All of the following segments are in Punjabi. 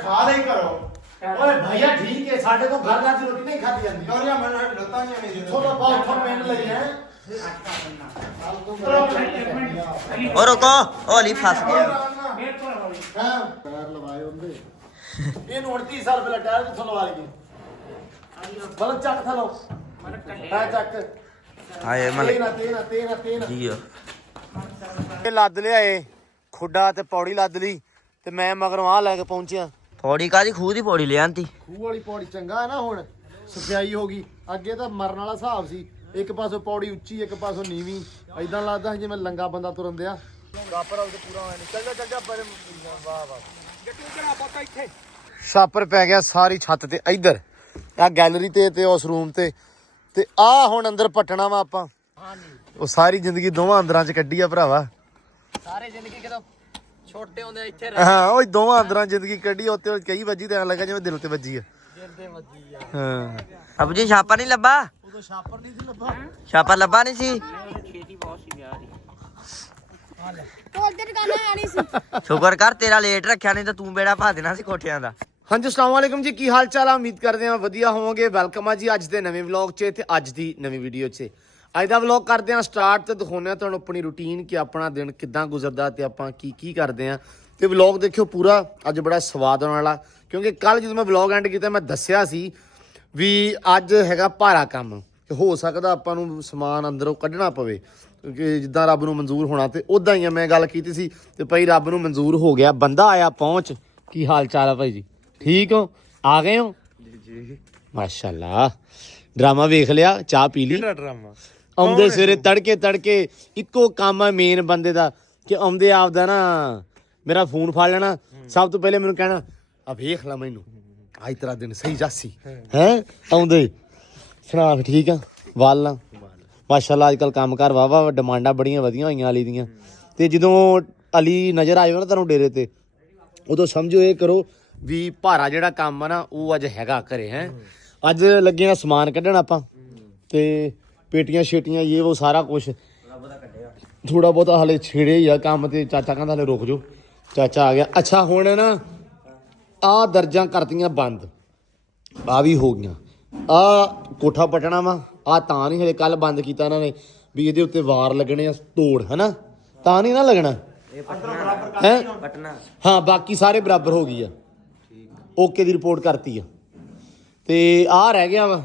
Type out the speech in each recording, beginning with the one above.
खा ले करो ओए भैया ठीक है साढ़े को घर जाती रोटी नहीं खाती जाती और या मैं लता नहीं थोड़ा बहुत थोड़ा पेन लगी है और रुको ओली फंस गया हां पैर लगाए होंगे इन 29 साल पहले टायर किथों लवा लगी बल ਚੱਕ ਥਲੋ ਆ ਚੱਕ ਆਏ ਮਲ ਤੇਨਾ ਜੀ ਇਹ ਲੱਦ ਲਿਆਏ ਖੁੱਡਾ ਤੇ ਪੌੜੀ ਲੱਦ ਲਈ ਤੇ ਮੈਂ ਮਗਰੋਂ ਆ ਲੈ ਕੇ ਪਹੁੰਚਿਆ ਪੌੜੀ ਕਾਦੀ ਖੂਹ ਦੀ ਪੌੜੀ ਲਿਆਂਤੀ ਖੂਹ ਵਾਲੀ ਪੌੜੀ ਚੰਗਾ ਹੈ ਨਾ ਹੁਣ ਸਫਾਈ ਹੋ ਗਈ ਅੱਗੇ ਤਾਂ ਮਰਨ ਵਾਲਾ ਹਿਸਾਬ ਸੀ ਇੱਕ ਪਾਸੋਂ ਪੌੜੀ ਉੱਚੀ ਇੱਕ ਪਾਸੋਂ ਨੀਵੀਂ ਐਦਾਂ ਲੱਗਦਾ ਜਿਵੇਂ ਲੰਗਾ ਬੰਦਾ ਤੁਰਨ ਦਿਆ ਛਾਪਰ ਉਹ ਪੂਰਾ ਹੋਇਆ ਨਹੀਂ ਚੱਲ ਪਰ ਵਾਹ ਵਾਹ ਗੱਟੀ ਕਿਹੜਾ ਪੋਤਾ ਇੱਥੇ ਛਾਪਰ ਪੈ ਗਿਆ ਸਾਰੀ ਛੱਤ ਤੇ ਇੱਧਰ ਆ ਗੈਲਰੀ ਤੇ ਉਸ ਰੂਮ ਤੇ ਆ ਹੁਣ ਅੰਦਰ ਪਟਣਾ ਵਾ ਆਪਾਂ ਉਹ ਸਾਰੀ ਜ਼ਿੰਦਗੀ ਦੋਵਾਂ ਅੰਦਰਾਂ ਚ ਕੱਢੀ ਆ ਭਰਾਵਾ ਸਾਰੇ ਜ਼ਿੰਦਗੀ ਕਦੋਂ ਛੋਟੇ ਹੁੰਦੇ ਇੱਥੇ ਹਾਂ ਉਹ ਦੋਵਾਂ ਅੰਦਰਾਂ ਜ਼ਿੰਦਗੀ ਕੱਢੀ ਉੱਤੇ ਕਈ ਵੱਜੀ ਤੇ ਐਂ ਲੱਗਾ ਜਿਵੇਂ ਦਿਲ ਤੇ ਵੱਜੀ ਆ ਦਿਲ ਤੇ ਵੱਜੀ ਆ ਹਾਂ ਅਬ ਜੀ ਛਾਪਾ ਨਹੀਂ ਲੱਭਾ ਉਦੋਂ ਛਾਪਰ ਨਹੀਂ ਸੀ ਲੱਭਾ ਛਾਪਾ ਲੱਭਾ ਨਹੀਂ ਸੀ ਖੇਤੀ ਬਹੁਤ ਸੀ ਵਿਆਹ ਦੀ ਤੋ ਉਧਰ ਗਾਣਾ ਆਣੀ ਸੀ ਸ਼ੁਕਰ ਕਰ ਤੇਰਾ ਲੇਟ ਰੱਖਿਆ ਨਹੀਂ ਤਾਂ ਤੂੰ ਬੇੜਾ ਪਾ ਦੇਣਾ ਸੀ ਕੋਠਿਆਂ ਦਾ ਹਾਂਜੀ ਅਸਲਾਮ ਵਾਲੇਕੁਮ ਜੀ ਕੀ ਹਾਲ ਚਾਲ ਆ ਉਮੀਦ ਕਰਦੇ ਹਾਂ ਵਧੀਆ ਹੋਵੋਗੇ ਵੈਲਕਮ ਆ ਜੀ ਅੱਜ ਦੇ ਨਵੇਂ ਵਲੌਗ 'ਚ ਤੇ ਅੱਜ ਦੀ ਨਵੀਂ ਵੀਡੀਓ 'ਚ ਅੱਜ ਦਾ ਵਲੌਗ ਕਰਦੇ ਹਾਂ ਸਟਾਰਟ ਤੇ ਦਿਖਾਉਂਦੇ ਹਾਂ ਤੁਹਾਨੂੰ ਆਪਣੀ ਰੂਟੀਨ ਕਿ ਆਪਣਾ ਦਿਨ ਕਿੱਦਾਂ ਗੁਜ਼ਰਦਾ ਤੇ ਆਪਾਂ ਕੀ ਕਰਦੇ ਹਾਂ ਤੇ ਵਲੌਗ ਦੇਖਿਓ ਪੂਰਾ ਅੱਜ ਬੜਾ ਸਵਾਦ ਆਉਣ ਵਾਲਾ ਕਿਉਂਕਿ ਕੱਲ ਜਦੋਂ ਮੈਂ ਵਲੌਗ ਐਂਡ ਕੀਤਾ ਮੈਂ ਦੱਸਿਆ ਸੀ ਵੀ ਅੱਜ ਹੈਗਾ ਭਾਰਾ ਕੰਮ ਹੋ ਸਕਦਾ ਆਪਾਂ ਨੂੰ ਸਮਾਨ ਅੰਦਰੋਂ ਕੱਢਣਾ ਪਵੇ ਕਿਉਂਕਿ ਜਿੱਦਾਂ ਰੱਬ ਨੂੰ ਮਨਜ਼ੂਰ ਹੋਣਾ ਤੇ ਉਦਾਂ ਹੀ ਮੈਂ ਗੱਲ ਕੀਤੀ ਸੀ ਤੇ ਭਾਈ ਰੱਬ ਨੂੰ ਮਨਜ਼ੂਰ ਹੋ ਗਿਆ ਬੰਦਾ ਆਇਆ ਪਹੁੰਚ ਕੀ ਹਾਲ ਚਾਲ ਆ ਭਾਈ ਜੀ ਠੀਕ ਹੋ ਆ ਗਏ ਹੋ ਜੀ ਮਾਸ਼ਾਅੱਲਾ ਡਰਾਮਾ ਵੇਖ ਲਿਆ ਚਾਹ ਪੀ ਲਈ ਕਿਹੜਾ ਡਰਾਮਾ ਆਉਂਦੇ ਸਵੇਰੇ ਤੜਕੇ ਇੱਕੋ ਕੰਮ ਆ ਮੇਨ ਬੰਦੇ ਦਾ ਕਿ ਆਉਂਦੇ ਆਪਦਾ ਨਾ ਮੇਰਾ ਫੋਨ ਫੜ ਲੈਣਾ ਸਭ ਤੋਂ ਪਹਿਲੇ ਮੈਨੂੰ ਕਹਿਣਾ ਆ ਵੇਖ ਲੈ ਮੈਨੂੰ ਅੱਜ ਤੇਰਾ ਦਿਨ ਸਹੀ ਜਾਸੀ ਹੈ ਆਉਂਦੇ ਸੁਣਾ ਠੀਕ ਆ ਵਾਲਾਂ ਮਾਸ਼ਾਅੱਲਾ ਅੱਜ ਕੱਲ ਕੰਮ ਕਰ ਵਾਵਾ ਡਿਮਾਂਡਾਂ ਬੜੀਆਂ ਵਧੀਆਂ ਹੋਈਆਂ ਅਲੀ ਦੀਆਂ ਤੇ ਜਦੋਂ ਅਲੀ ਨਜ਼ਰ ਆਇਓ ਨਾ ਤੁਹਾਨੂੰ ਡੇਰੇ ਤੇ ਉਦੋਂ ਸਮਝੋ ਇਹ ਕਰੋ ਵੀ ਭਾਰਾ ਜਿਹੜਾ ਕੰਮ ਆ ਨਾ ਉਹ ਅੱਜ ਹੈਗਾ ਘਰੇ ਹੈ ਅੱਜ ਲੱਗੇ ਆ ਸਮਾਨ ਕੱਢਣ ਆਪਾਂ ਤੇ ਪੇਟੀਆਂ ਛੇਟੀਆਂ ਇਹ ਉਹ ਸਾਰਾ ਕੁਝ ਥੋੜਾ ਬਹੁਤਾ ਹਲੇ ਛੇੜੇ ਹੀ ਆ ਕੰਮ ਤੇ ਚਾਚਾ ਕਹਿੰਦਾ ਹਲੇ ਰੁਕ ਜਾਓ ਚਾਚਾ ਆ ਗਿਆ ਅੱਛਾ ਹੁਣ ਨਾ ਆ ਦਰਜਾਂ ਕਰਤੀਆਂ ਬੰਦ ਆ ਵੀ ਹੋ ਗਈਆਂ ਆ ਕੋਠਾ ਪਟਣਾ ਵਾ ਆ ਤਾਂ ਨਹੀਂ ਹਲੇ ਕੱਲ ਬੰਦ ਕੀਤਾ ਇਹਨਾਂ ਨੇ ਵੀ ਇਹਦੇ ਉੱਤੇ ਵਾਰ ਲੱਗਣੇ ਆ ਤੋੜ ਹਨਾ ਤਾਂ ਨਹੀਂ ਨਾ ਲੱਗਣਾ ਹੈ ਪਟਨਾ ਹਾਂ ਬਾਕੀ ਸਾਰੇ ਬਰਾਬਰ ਹੋ ਗਈ ਆ ਓਕੇ ਦੀ ਰਿਪੋਰਟ ਕਰਤੀ ਆ ਤੇ ਆ ਰਹਿ ਗਿਆ ਵਾ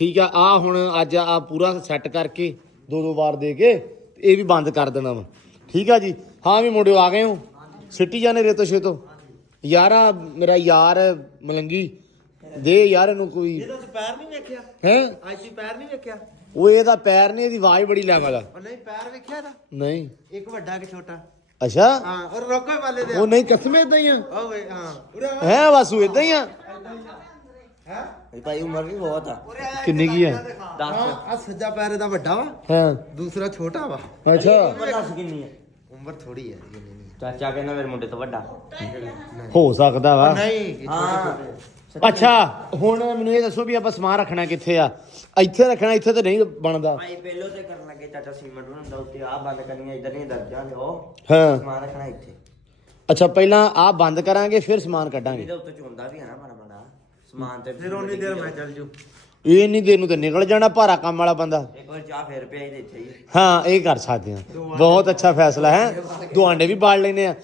ਠੀਕ ਆ ਆ ਹੁਣ ਅੱਜ ਆ ਪੂਰਾ ਸੈੱਟ ਕਰਕੇ ਦੋ ਵਾਰ ਦੇ ਕੇ ਇਹ ਵੀ ਬੰਦ ਕਰ ਦੇਣਾ ਵਾ ਠੀਕ ਆ ਜੀ ਹਾਂ ਵੀ ਮੁੰਡਿਓ ਆ ਗਏ ਹੋ ਸਿੱਟੀ ਜਾਣੇ ਰੇਤੋ ਛੇਤੋ ਯਾਰਾ ਮੇਰਾ ਯਾਰ ਮਲੰਗੀ ਦੇ ਯਾਰ ਇਹਨੂੰ ਕੋਈ ਇਹਦਾ ਪੈਰ ਨਹੀਂ ਵੇਖਿਆ ਹੈ ਅੱਜ ਦੀ ਪੈਰ ਨਹੀਂ ਵੇਖਿਆ ਉਹ ਇਹਦਾ ਪੈਰ ਨਹੀਂ ਇਹਦੀ ਆਵਾਜ਼ ਬੜੀ ਲੈਵਲ ਆ ਉਹ ਨਹੀਂ ਪੈਰ ਵੇਖਿਆ ਇਹਦਾ ਨਹੀਂ ਇੱਕ ਵੱਡਾ ਕਿ ਛੋਟਾ ਅੱਛਾ ਹਾਂ ਔਰ ਰੋਕੋ ਵਾਲੇ ਦੇ ਉਹ ਨਹੀਂ ਕਸਮੇ ਇਦਾਂ ਹੀ ਆ ਓਏ ਹਾਂ ਹੈ ਵਾਸੂ ਇਦਾਂ ਹੀ ਆ ਇਹ ਭਾਈ ਉਮਰ ਵੀ ਬਹੁਤ ਆ ਕਿੰਨੀ ਕੀ ਆ 10 ਆ ਸੱਜਾ ਪੈਰ ਇਹਦਾ ਵੱਡਾ ਵਾ ਹਾਂ ਦੂਸਰਾ ਛੋਟਾ ਵਾ ਅੱਛਾ ਦੱਸ ਕਿੰਨੀ ਹੈ ਉਮਰ ਥੋੜੀ ਹੈ ਜਿੰਨੀ ਨਹੀਂ ਚਾਚਾ ਕਹਿੰਦਾ ਮੇਰੇ ਮੁੰਡੇ ਤੋਂ ਵੱਡਾ ਹੋ ਸਕਦਾ ਵਾ ਨਹੀਂ ਹਾਂ ਅੱਛਾ ਹੁਣ ਮੈਨੂੰ ਇਹ ਦੱਸੋ ਵੀ ਆਪਾਂ ਸਮਾਨ ਰੱਖਣਾ ਕਿੱਥੇ ਆ ਇੱਥੇ ਰੱਖਣਾ ਇੱਥੇ ਤੇ ਨਹੀਂ ਬਣਦਾ ਭਾਈ ਪਹਿਲੋਂ ਤੇ ਕਰਨ ਲੱਗੇ ਚਾਚਾ ਸੀਮੈਂਟ ਬਣਾਉਂਦਾ ਉੱਤੇ ਆ ਬੰਦ ਕਰਨੀਆਂ ਇਧਰ ਨਹੀਂ ਦਰਜਾਂ ਲਿਓ ਹਾਂ ਸਮਾਨ ਰੱਖਣਾ ਇੱਥੇ ਅੱਛਾ ਪਹਿਲਾਂ ਆ ਬੰਦ ਕਰਾਂਗੇ ਫਿਰ ਸਮਾਨ ਕੱਢਾਂਗੇ ਇਹਦੇ ਉੱਤੇ ਚੁੰਦਾ ਵੀ ਹੈ ਨਾ ਬੜਾ ਸਮਾਨ ਤੇ ਫਿਰ ਉਨੀ ਦੇਰ ਮੈਂ ਚੱਲ ਜੂ ਇਹ ਨਹੀਂ ਦੇ ਨੂੰ ਤੇ ਨਿਕਲ ਜਾਣਾ ਭਾਰਾ ਕੰਮ ਵਾਲਾ ਬੰਦਾ ਇੱਕ ਵਾਰ ਚਾਹ ਫੇਰ ਪਿਆ ਇਹਦੇ ਇੱਥੇ ਹੀ ਹਾਂ ਇਹ ਕਰ ਸਕਦੇ ਆ ਬਹੁਤ ਅੱਛਾ ਫੈਸਲਾ ਹੈ ਦੁਆਂਡੇ ਵੀ ਬਾੜ ਲੈਨੇ ਆ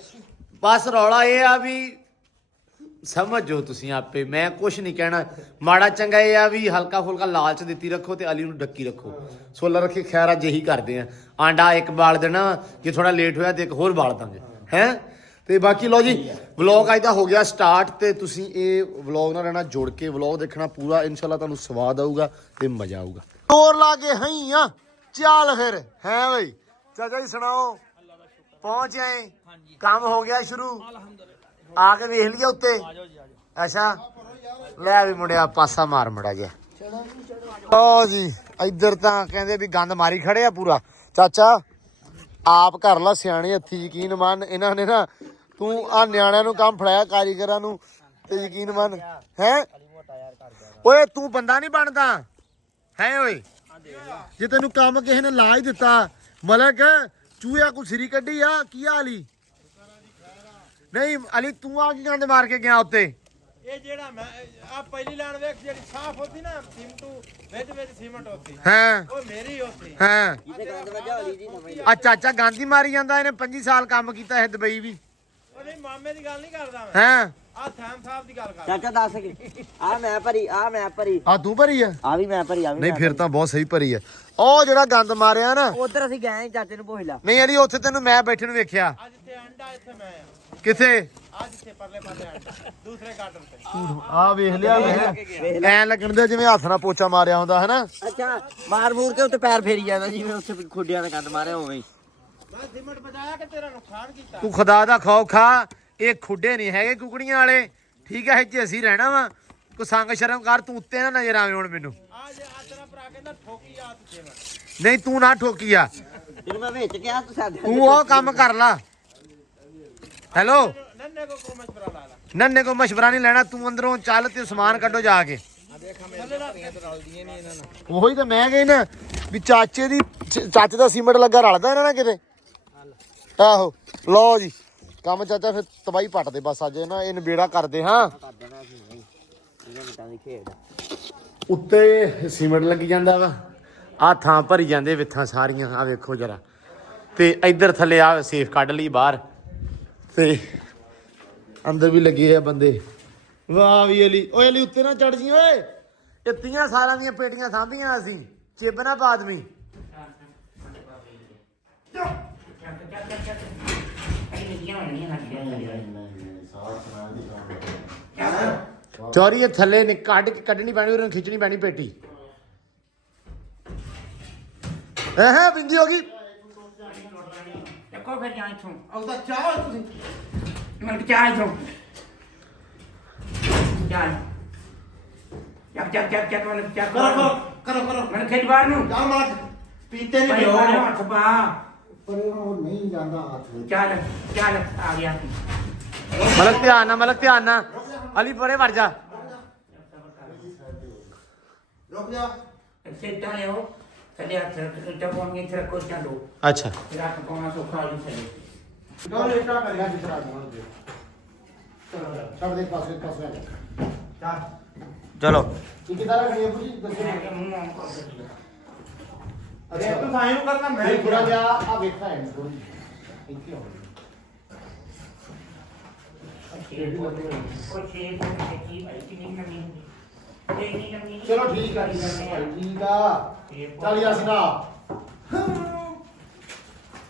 ਬਸ ਰੌਲਾ ਇਹ ਆ ਵੀ ਸਮਝੋ ਤੁਸੀਂ ਆਪੇ ਮੈਂ ਕੁਝ ਨਹੀਂ ਕਹਿਣਾ ਮਾੜਾ ਚੰਗਾ ਇਹ ਆ ਵੀ ਹਲਕਾ ਫੁਲਕਾ ਲਾਲਚ ਦਿੱਤੀ ਰੱਖੋ ਤੇ ਅਲੀ ਨੂੰ ਡੱਕੀ ਰੱਖੋ ਸੋਲਾ ਰੱਖੇ ਖੈਰ ਅੱਜ ਇਹੀ ਕਰਦੇ ਆ ਆਂਡਾ ਇੱਕ ਬਾਲ ਦੇਣਾ ਜੇ ਥੋੜਾ ਲੇਟ ਹੋਇਆ ਤੇ ਇੱਕ ਹੋਰ ਬਾਲ ਦਾਂਗੇ ਹੈ ਤੇ ਬਾਕੀ ਲੋ ਜੀ ਵਲੌਗ ਅੱਜ ਦਾ ਹੋ ਗਿਆ ਸਟਾਰਟ ਤੇ ਤੁਸੀਂ ਇਹ ਵਲੌਗ ਨਾਲ ਰਹਿਣਾ ਜੁੜ ਕੇ ਵਲੌਗ ਦੇਖਣਾ ਪੂਰਾ ਇਨਸ਼ਾਅੱਲਾ ਤੁਹਾਨੂੰ ਸਵਾਦ ਆਊਗਾ ਤੇ ਮਜ਼ਾ ਆਊਗਾ ਤੋਰ ਲਾ ਕੇ ਹਈਆਂ ਚੱਲ ਫਿਰ ਹੈ ਬਈ ਚਾਚਾ ਜੀ ਸੁਣਾਓ ਪਹੁੰਚ ਆਏ ਕੰਮ ਹੋ ਗਿਆ ਸ਼ੁਰੂ ਆ ਕੇ ਵੇਖ ਲਿਆ ਉੱਤੇ ਅੱਛਾ ਲੈ ਵੀ ਮੁੰਡਿਆ ਪਾਸਾ ਮਾਰ ਮੜਾ ਗਿਆ ਓ ਜੀ ਇੱਧਰ ਤਾਂ ਕਹਿੰਦੇ ਵੀ ਗੰਦ ਮਾਰੀ ਖੜੇ ਆ ਪੂਰਾ ਚਾਚਾ ਆਪ ਕਰ ਲਾ ਸਿਆਣੇ ਹੱਥੀ ਯਕੀਨ ਮੰਨ ਇਹਨਾਂ ਨੇ ਨਾ ਤੂੰ ਆ ਨਿਆਣਿਆਂ ਨੂੰ ਕੰਮ ਫੜਾਇਆ ਕਾਰੀਗਰਾਂ ਨੂੰ ਤੇ ਯਕੀਨ ਮੰਨ ਹੈ ਓਏ ਤੂੰ ਬੰਦਾ ਨਹੀਂ ਬਣਦਾ ਹੈ ਓਏ ਜੇ ਤੈਨੂੰ ਕੰਮ ਕਿਸੇ ਨੇ ਲਾ ਹੀ ਦਿੱਤਾ ਮਲਕ ਚੂਹਿਆ ਕੋ ਸਿਰੀ ਕੱਢੀ ਆ ਕੀ ਹਾਲੀ ਨਹੀਂ ਅਲੀ ਤੂੰ ਆ ਕੀ ਗੰਦ ਮਾਰ ਕੇ ਗਿਆ ਉੱਤੇ ਇਹ ਜਿਹੜਾ ਮੈਂ ਆ ਪਹਿਲੀ ਲਾਈਨ ਵੇਖ ਜਿਹੜੀ ਸਾਫ਼ ਹੁੰਦੀ ਨਾ ਸੀਮਟੂ ਵਿੱਚ ਸੀਮਟ ਹੁੰਦੀ ਹਾਂ ਉਹ ਮੇਰੀ ਹੁੰਦੀ ਹਾਂ ਜਿਹਦੇ ਗੰਦ ਵਜਾ ਹੋਲੀ ਦੀ ਨਵੀਂ ਆ ਚਾਚਾ ਗਾਂਧੀ ਮਾਰੀ ਜਾਂਦਾ ਇਹਨੇ 25 ਸਾਲ ਕੰਮ ਕੀਤਾ ਹੈ ਦੁਬਈ ਵੀ ਉਹ ਨਹੀਂ ਮਾਮੇ ਦੀ ਗੱਲ ਨਹੀਂ ਕਰਦਾ ਮੈਂ ਹਾਂ ਆ ਥਾਮ ਸਾਹਿਬ ਦੀ ਗੱਲ ਕਰ ਚਾਚਾ ਦੱਸ ਕੇ ਆ ਮੈਂ ਭਰੀ ਆ ਤੂੰ ਭਰੀ ਆ ਆ ਵੀ ਮੈਂ ਭਰੀ ਆ ਵੀ ਨਹੀਂ ਫਿਰ ਤਾਂ ਬਹੁਤ ਸਹੀ ਭਰੀ ਆ ਉਹ ਜਿਹੜਾ ਗੰਦ ਮਾਰਿਆ ਨਾ ਉਧਰ ਅਸੀਂ ਗਏ ਚਾਚੇ ਨੂੰ ਪੁੱਛ ਲਾ ਨਹੀਂ ਅਲੀ ਉੱਥੇ ਤੈਨੂੰ ਮੈਂ ਬੈਠੇ ਨੂੰ ਵੇਖਿਆ ਆ ਜਿੱਥੇ ਅੰਡਾ ਇੱਥੇ ਮੈਂ ਆ ਕਿੱਥੇ ਆ ਜਿੱਥੇ ਪਰਲੇ ਪਾਸੇ ਅੰਡਾ ਦੂਸਰੇ ਕਾਟਰ ਤੇ ਆ ਵੇਖ ਲਿਆ ਐ ਲੱਗਣ ਦੇ ਜਿਵੇਂ ਹੱਥ ਨਾਲ ਪੋਚਾ ਮਾਰਿਆ ਹੁੰਦਾ ਹੈ ਅੱਛਾ ਮਾਰ ਮੂਰ ਕੇ ਉੱਤੇ ਪੈਰ ਫੇਰੀ ਜਾਂਦਾ ਜਿਵੇਂ ਉੱਥੇ ਖੁੱਡਿਆਂ ਦਾ ਗੰਦ ਮਾਰਿਆ ਹੋਵੇ ਮੈਂ ਸੀਮਟ ਬਚਾਇਆ ਕਿ ਤੇਰਾ ਨੁਕਸਾਨ ਕੀਤਾ ਤੂੰ ਖੁਦਾ ਦਾ ਖੌਫ ਖਾ ਇਹ ਖੁੱਡੇ ਨਹੀਂ ਹੈਗੇ ਕੁਕੜੀਆਂ ਵਾਲੇ ਠੀਕ ਹੈ ਇੱਥੇ ਅਸੀਂ ਰਹਿਣਾ ਵਾ ਕੋ ਸੰਗ ਸ਼ਰਮ ਕਰ ਤੂੰ ਉੱਤੇ ਨਾ ਨਜ਼ਰ ਆਵੇਂ ਹੁਣ ਮੈਨੂੰ ਆ ਜੇ ਆ ਤੇਰਾ ਭਰਾ ਕਹਿੰਦਾ ਠੋਕੀ ਆ ਤੂੰ ਸੀਮਟ ਨਹੀਂ ਤੂੰ ਨਾ ਠੋਕੀ ਆ ਤੈਨੂੰ ਮੈਂ ਵਿੱਚ ਕਿਹਾ ਤੂੰ ਸਾਡੇ ਤੂੰ ਉਹ ਕੰਮ ਕਰ ਲਾ ਹੈਲੋ ਨੰਨੇ ਕੋ ਕੋਮਚ ਬਰਾ ਲਾ ਲਾ ਨੰਨੇ ਕੋ ਮਸ਼ਵਰਾ ਨਹੀਂ ਲੈਣਾ ਤੂੰ ਅੰਦਰੋਂ ਚੱਲ ਤੇ ਸਮਾਨ ਕੱਢੋ ਜਾ ਕੇ ਉਹੀ ਤਾਂ ਮੈਂ ਕਹੀ ਨਾ ਵੀ ਚਾਚੇ ਦਾ ਸੀਮੈਂਟ ਲੱਗਾ ਰਲਦਾ ਇਹਨਾਂ ਨਾਲ ਕਿਤੇ ਆਹੋ ਲਓ ਜੀ ਕੰਮ ਚਾਚਾ ਫਿਰ ਤਬਾਈ ਪੱਟਦੇ ਬਸ ਅੱਜ ਨਾ ਇਹ ਨਵੇੜਾ ਕਰਦੇ ਹਾਂ ਕਰ ਦੇਣਾ ਅਸੀਂ ਨਹੀਂ ਇਹਨਾਂ ਮਿੰਟਾਂ ਦੀ ਖੇਡ ਉੱਤੇ ਸੀਮੈਂਟ ਲੱਗੀ ਜਾਂਦਾ ਵਾ ਆ ਥਾਂ ਭਰੀ ਜਾਂਦੇ ਵਿੱਥਾਂ ਸਾਰੀਆਂ ਆ ਵੇਖੋ ਜਰਾ ਤੇ ਇੱਧਰ ਥੱਲੇ ਆ ਸੇਫ ਕੱਢ ਲਈ ਬਾਹਰ ਤੇ ਅੰਦਰ ਵੀ ਲੱਗੇ ਆ ਬੰਦੇ ਵਾਹ ਵੀ ਅਲੀ ਓਏ ਅਲੀ ਉੱਤੇ ਨਾ ਚੜ ਜੀ ਓਏ ਇਹ 30 ਸਾਲਾਂ ਦੀਆਂ ਪੇਟੀਆਂ ਸਾਂਭੀਆਂ ਅਸੀਂ ਚਿੱਬ ਨਾ ਬਾਦਮੀ ਚੋਰੀ ਇਹ ਥੱਲੇ ਨੇ ਕੱਢਣੀ ਪੈਣੀ ਉਹਨੂੰ ਖਿੱਚਣੀ ਪੈਣੀ ਪੇਟੀ ਹੈ ਬਿੰਦੀ ਹੋ ਗਈ ਦੇਖੋ ਫਿਰ ਜਾਂ ਇਥੋਂ ਉਹਦਾ ਚਾਹ ਤੁਸੀਂ ਮੈਂ ਚਾਹ ਇਥੋਂ ਚੱਲ ਚੱਕ ਵਾਲੇ ਚੱਕ ਕਰੋ ਮੈਂ ਖੇਡ ਬਾਹਰ ਨੂੰ ਜਾ ਮਾਰ ਪੀਤੇ ਨਹੀਂ ਭਾਈ ਪਿਓ ਹੱਥ ਪਾ ਪਰ ਉਹ ਨਹੀਂ ਜਾਂਦਾ ਹੱਥ ਚੱਲ ਆ ਗਿਆ ਮਲਕ ਧਿਆਨ ਨਾ ਅਲੀ ਪਰੇ ਵੜ ਜਾ ਰੁਕ ਜਾ ਸਿੱਧਾ ਲਿਓ ਥੱਲੇ ਹੱਥ ਰੱਖ ਤੇ ਪਾਉਣੀ ਇੱਥੇ ਰੱਖੋ ਚੱਲੋ ਅੱਛਾ ਰੱਖ ਪਾਉਣਾ ਸੌਖਾ ਜੀ ਥੱਲੇ ਚਲੋ ਲੇਟਾ ਕਰਿਆ ਛੱਡ ਦੇ ਪਾਸੇ ਚੱਲ ਚਲੋ ਕੀ ਕਿਦਾਂ ਰੱਖਣੀ ਹੈ ਪੁੱਜੀ ਦੱਸੋ ਮੈਂ ਕਿਹਾ ਮੂੰਹ ਆਉਂ ਕਰ ਦਿੱਤਾ ਅਰੇ ਤੂੰ ਸਾਈਂ ਨੂੰ ਕਰਨਾ ਮੈਂ ਮੈਂ ਪੂਰਾ ਗਿਆ ਆ ਵੇਖਾ ਹੈ ਥੋੜੀ ਇੱਥੇ ਹੋ ਉਹ ਛੇ ਬੋਲ ਕੀ ਭਾਈ ਕਿ ਨਹੀਂ ਨਵੀਂ ਇਹ ਨਹੀਂ ਨਵੀਂ ਚਲੋ ਠੀਕ ਆ ਭਾਈ ਠੀਕ ਆ ਚੱਲ ਯਾਰ ਸਿੱਧਾ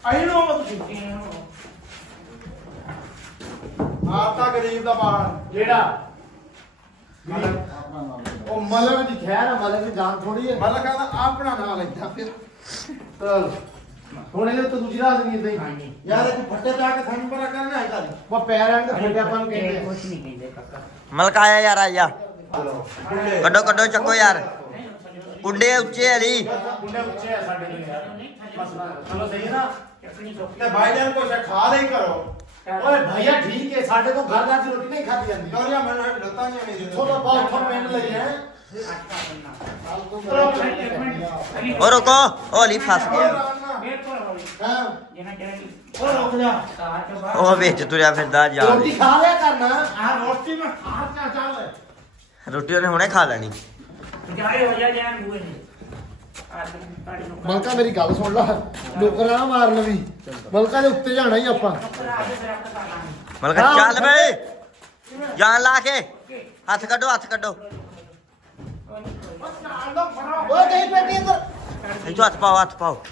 ਆਈ ਨੂੰ ਤੁਸੀਂ ਆਤਾ ਗਰੀਬ ਦਾ ਬਾਣ ਜਿਹੜਾ ਆਪਣਾ ਨਾਮ ਉਹ ਮਲਕ ਦੀ ਖੈਰ ਆ ਮਲਕ ਦੀ ਜਾਨ ਥੋੜੀ ਹੈ ਮਤਲਬ ਕਹਿੰਦਾ ਆਪਣਾ ਨਾਂ ਲੈਂਦਾ ਫਿਰ ਚਲ ਹੁਣ ਇਹਦੇ ਤੋਂ ਦੂਜੀ ਰਾਤ ਨਹੀਂ ਇਦਾਂ ਹਾਂਜੀ ਯਾਰ ਇਹ ਫੱਟੇ ਤੇ ਆ ਕੇ ਸਾਨੂੰ ਪਰਾ ਕਰਨਾ ਹੈ ਤਾਂ ਉਹ ਪੈਰ ਐਂਡ ਫੁੱਟੇ ਆਪਾਂ ਨੂੰ ਕਹਿੰਦੇ ਆ। ਕੁਛ ਨਹੀਂ ਕਹਿੰਦੇ ਕਾਕਾ ਮਲਕ ਆਇਆ ਯਾਰ ਆਇਆ ਕੱਢੋ ਚੱਕੋ ਯਾਰ ਕੁੰਡੇ ਉੱਚੇ ਹਲੀ ਮੁੰਡੇ ਉੱਚੇ ਆ ਸਾਡੇ ਲਈ ਯਾਰ ਮਸਲਾ ਚਲੋ ਸਹੀ ਹੈ ਨਾ ਚੱਕਣੀ ਸੌਖੀ ਤੇ ਭਾਈਜਾਨ ਕੁਛ ਖਾ ਲਈ ਕਰੋ ਓਏ ਭਈਆ ਠੀਕ ਹੈ ਸਾਡੇ ਤੋਂ ਘਰ ਦਾ ਰੋਟੀ ਨਹੀਂ ਖਾਦੀ ਜਾਂਦੀ ਲੋਰੀਆ ਮੈਨੂੰ ਇਹ ਲੱਤਾਂ ਨਹੀਂ ਆਉਂਦੀਆਂ ਥੋੜਾ ਬਹੁਤ ਥੋੜਾ ਮਿੰਟ ਲੱਗੇ ਹੈ ਓ ਰੁਕੋ ਓ ਹਲੀ ਫਸ ਗਿਆ ਹਾਂ ਜਿਹਨਾਂ ਜਿਹੜਾ ਉਹ ਰੁਕ ਜਾ ਕਾਰ ਚ ਬਾਹਰ ਉਹ ਵਿੱਚ ਤੁਰਿਆ ਫਿਰਦਾ ਜਾ ਰੋਟੀ ਖਾ ਲਿਆ ਕਰਨਾ ਆ ਰੋਟੀ ਮੈਂ ਖਾ ਚੱਲ ਰੋਟੀ ਉਹਨੇ ਹੁਣੇ ਖਾ ਲੈਣੀ ਜਾਏ ਹੋ ਜਾ ਜਾਨ ਬੂਏ ਨੇ ਆ ਤਾੜੀ ਨੂੰ ਮਲਕਾ ਮੇਰੀ ਗੱਲ ਸੁਣ ਲੈ ਨੌਕਰਾਂ ਨਾ ਮਾਰ ਲਵੀ ਮਲਕਾ ਦੇ ਉੱਤੇ ਜਾਣਾ ਹੀ ਆਪਾਂ ਕਪੜਾ ਦੇ ਦਰਖਤ ਕਰ ਲਾਂਗੇ ਮਲਕ ਚੱਲ ਬਈ ਜਾਨ ਲਾ ਕੇ ਹੱਥ ਕੱਢੋ ਓਏ ਕਹੀਂ ਪੇਟੀ ਅੰਦਰ ਇੱਥੋਂ ਹੱਥ ਪਾਓ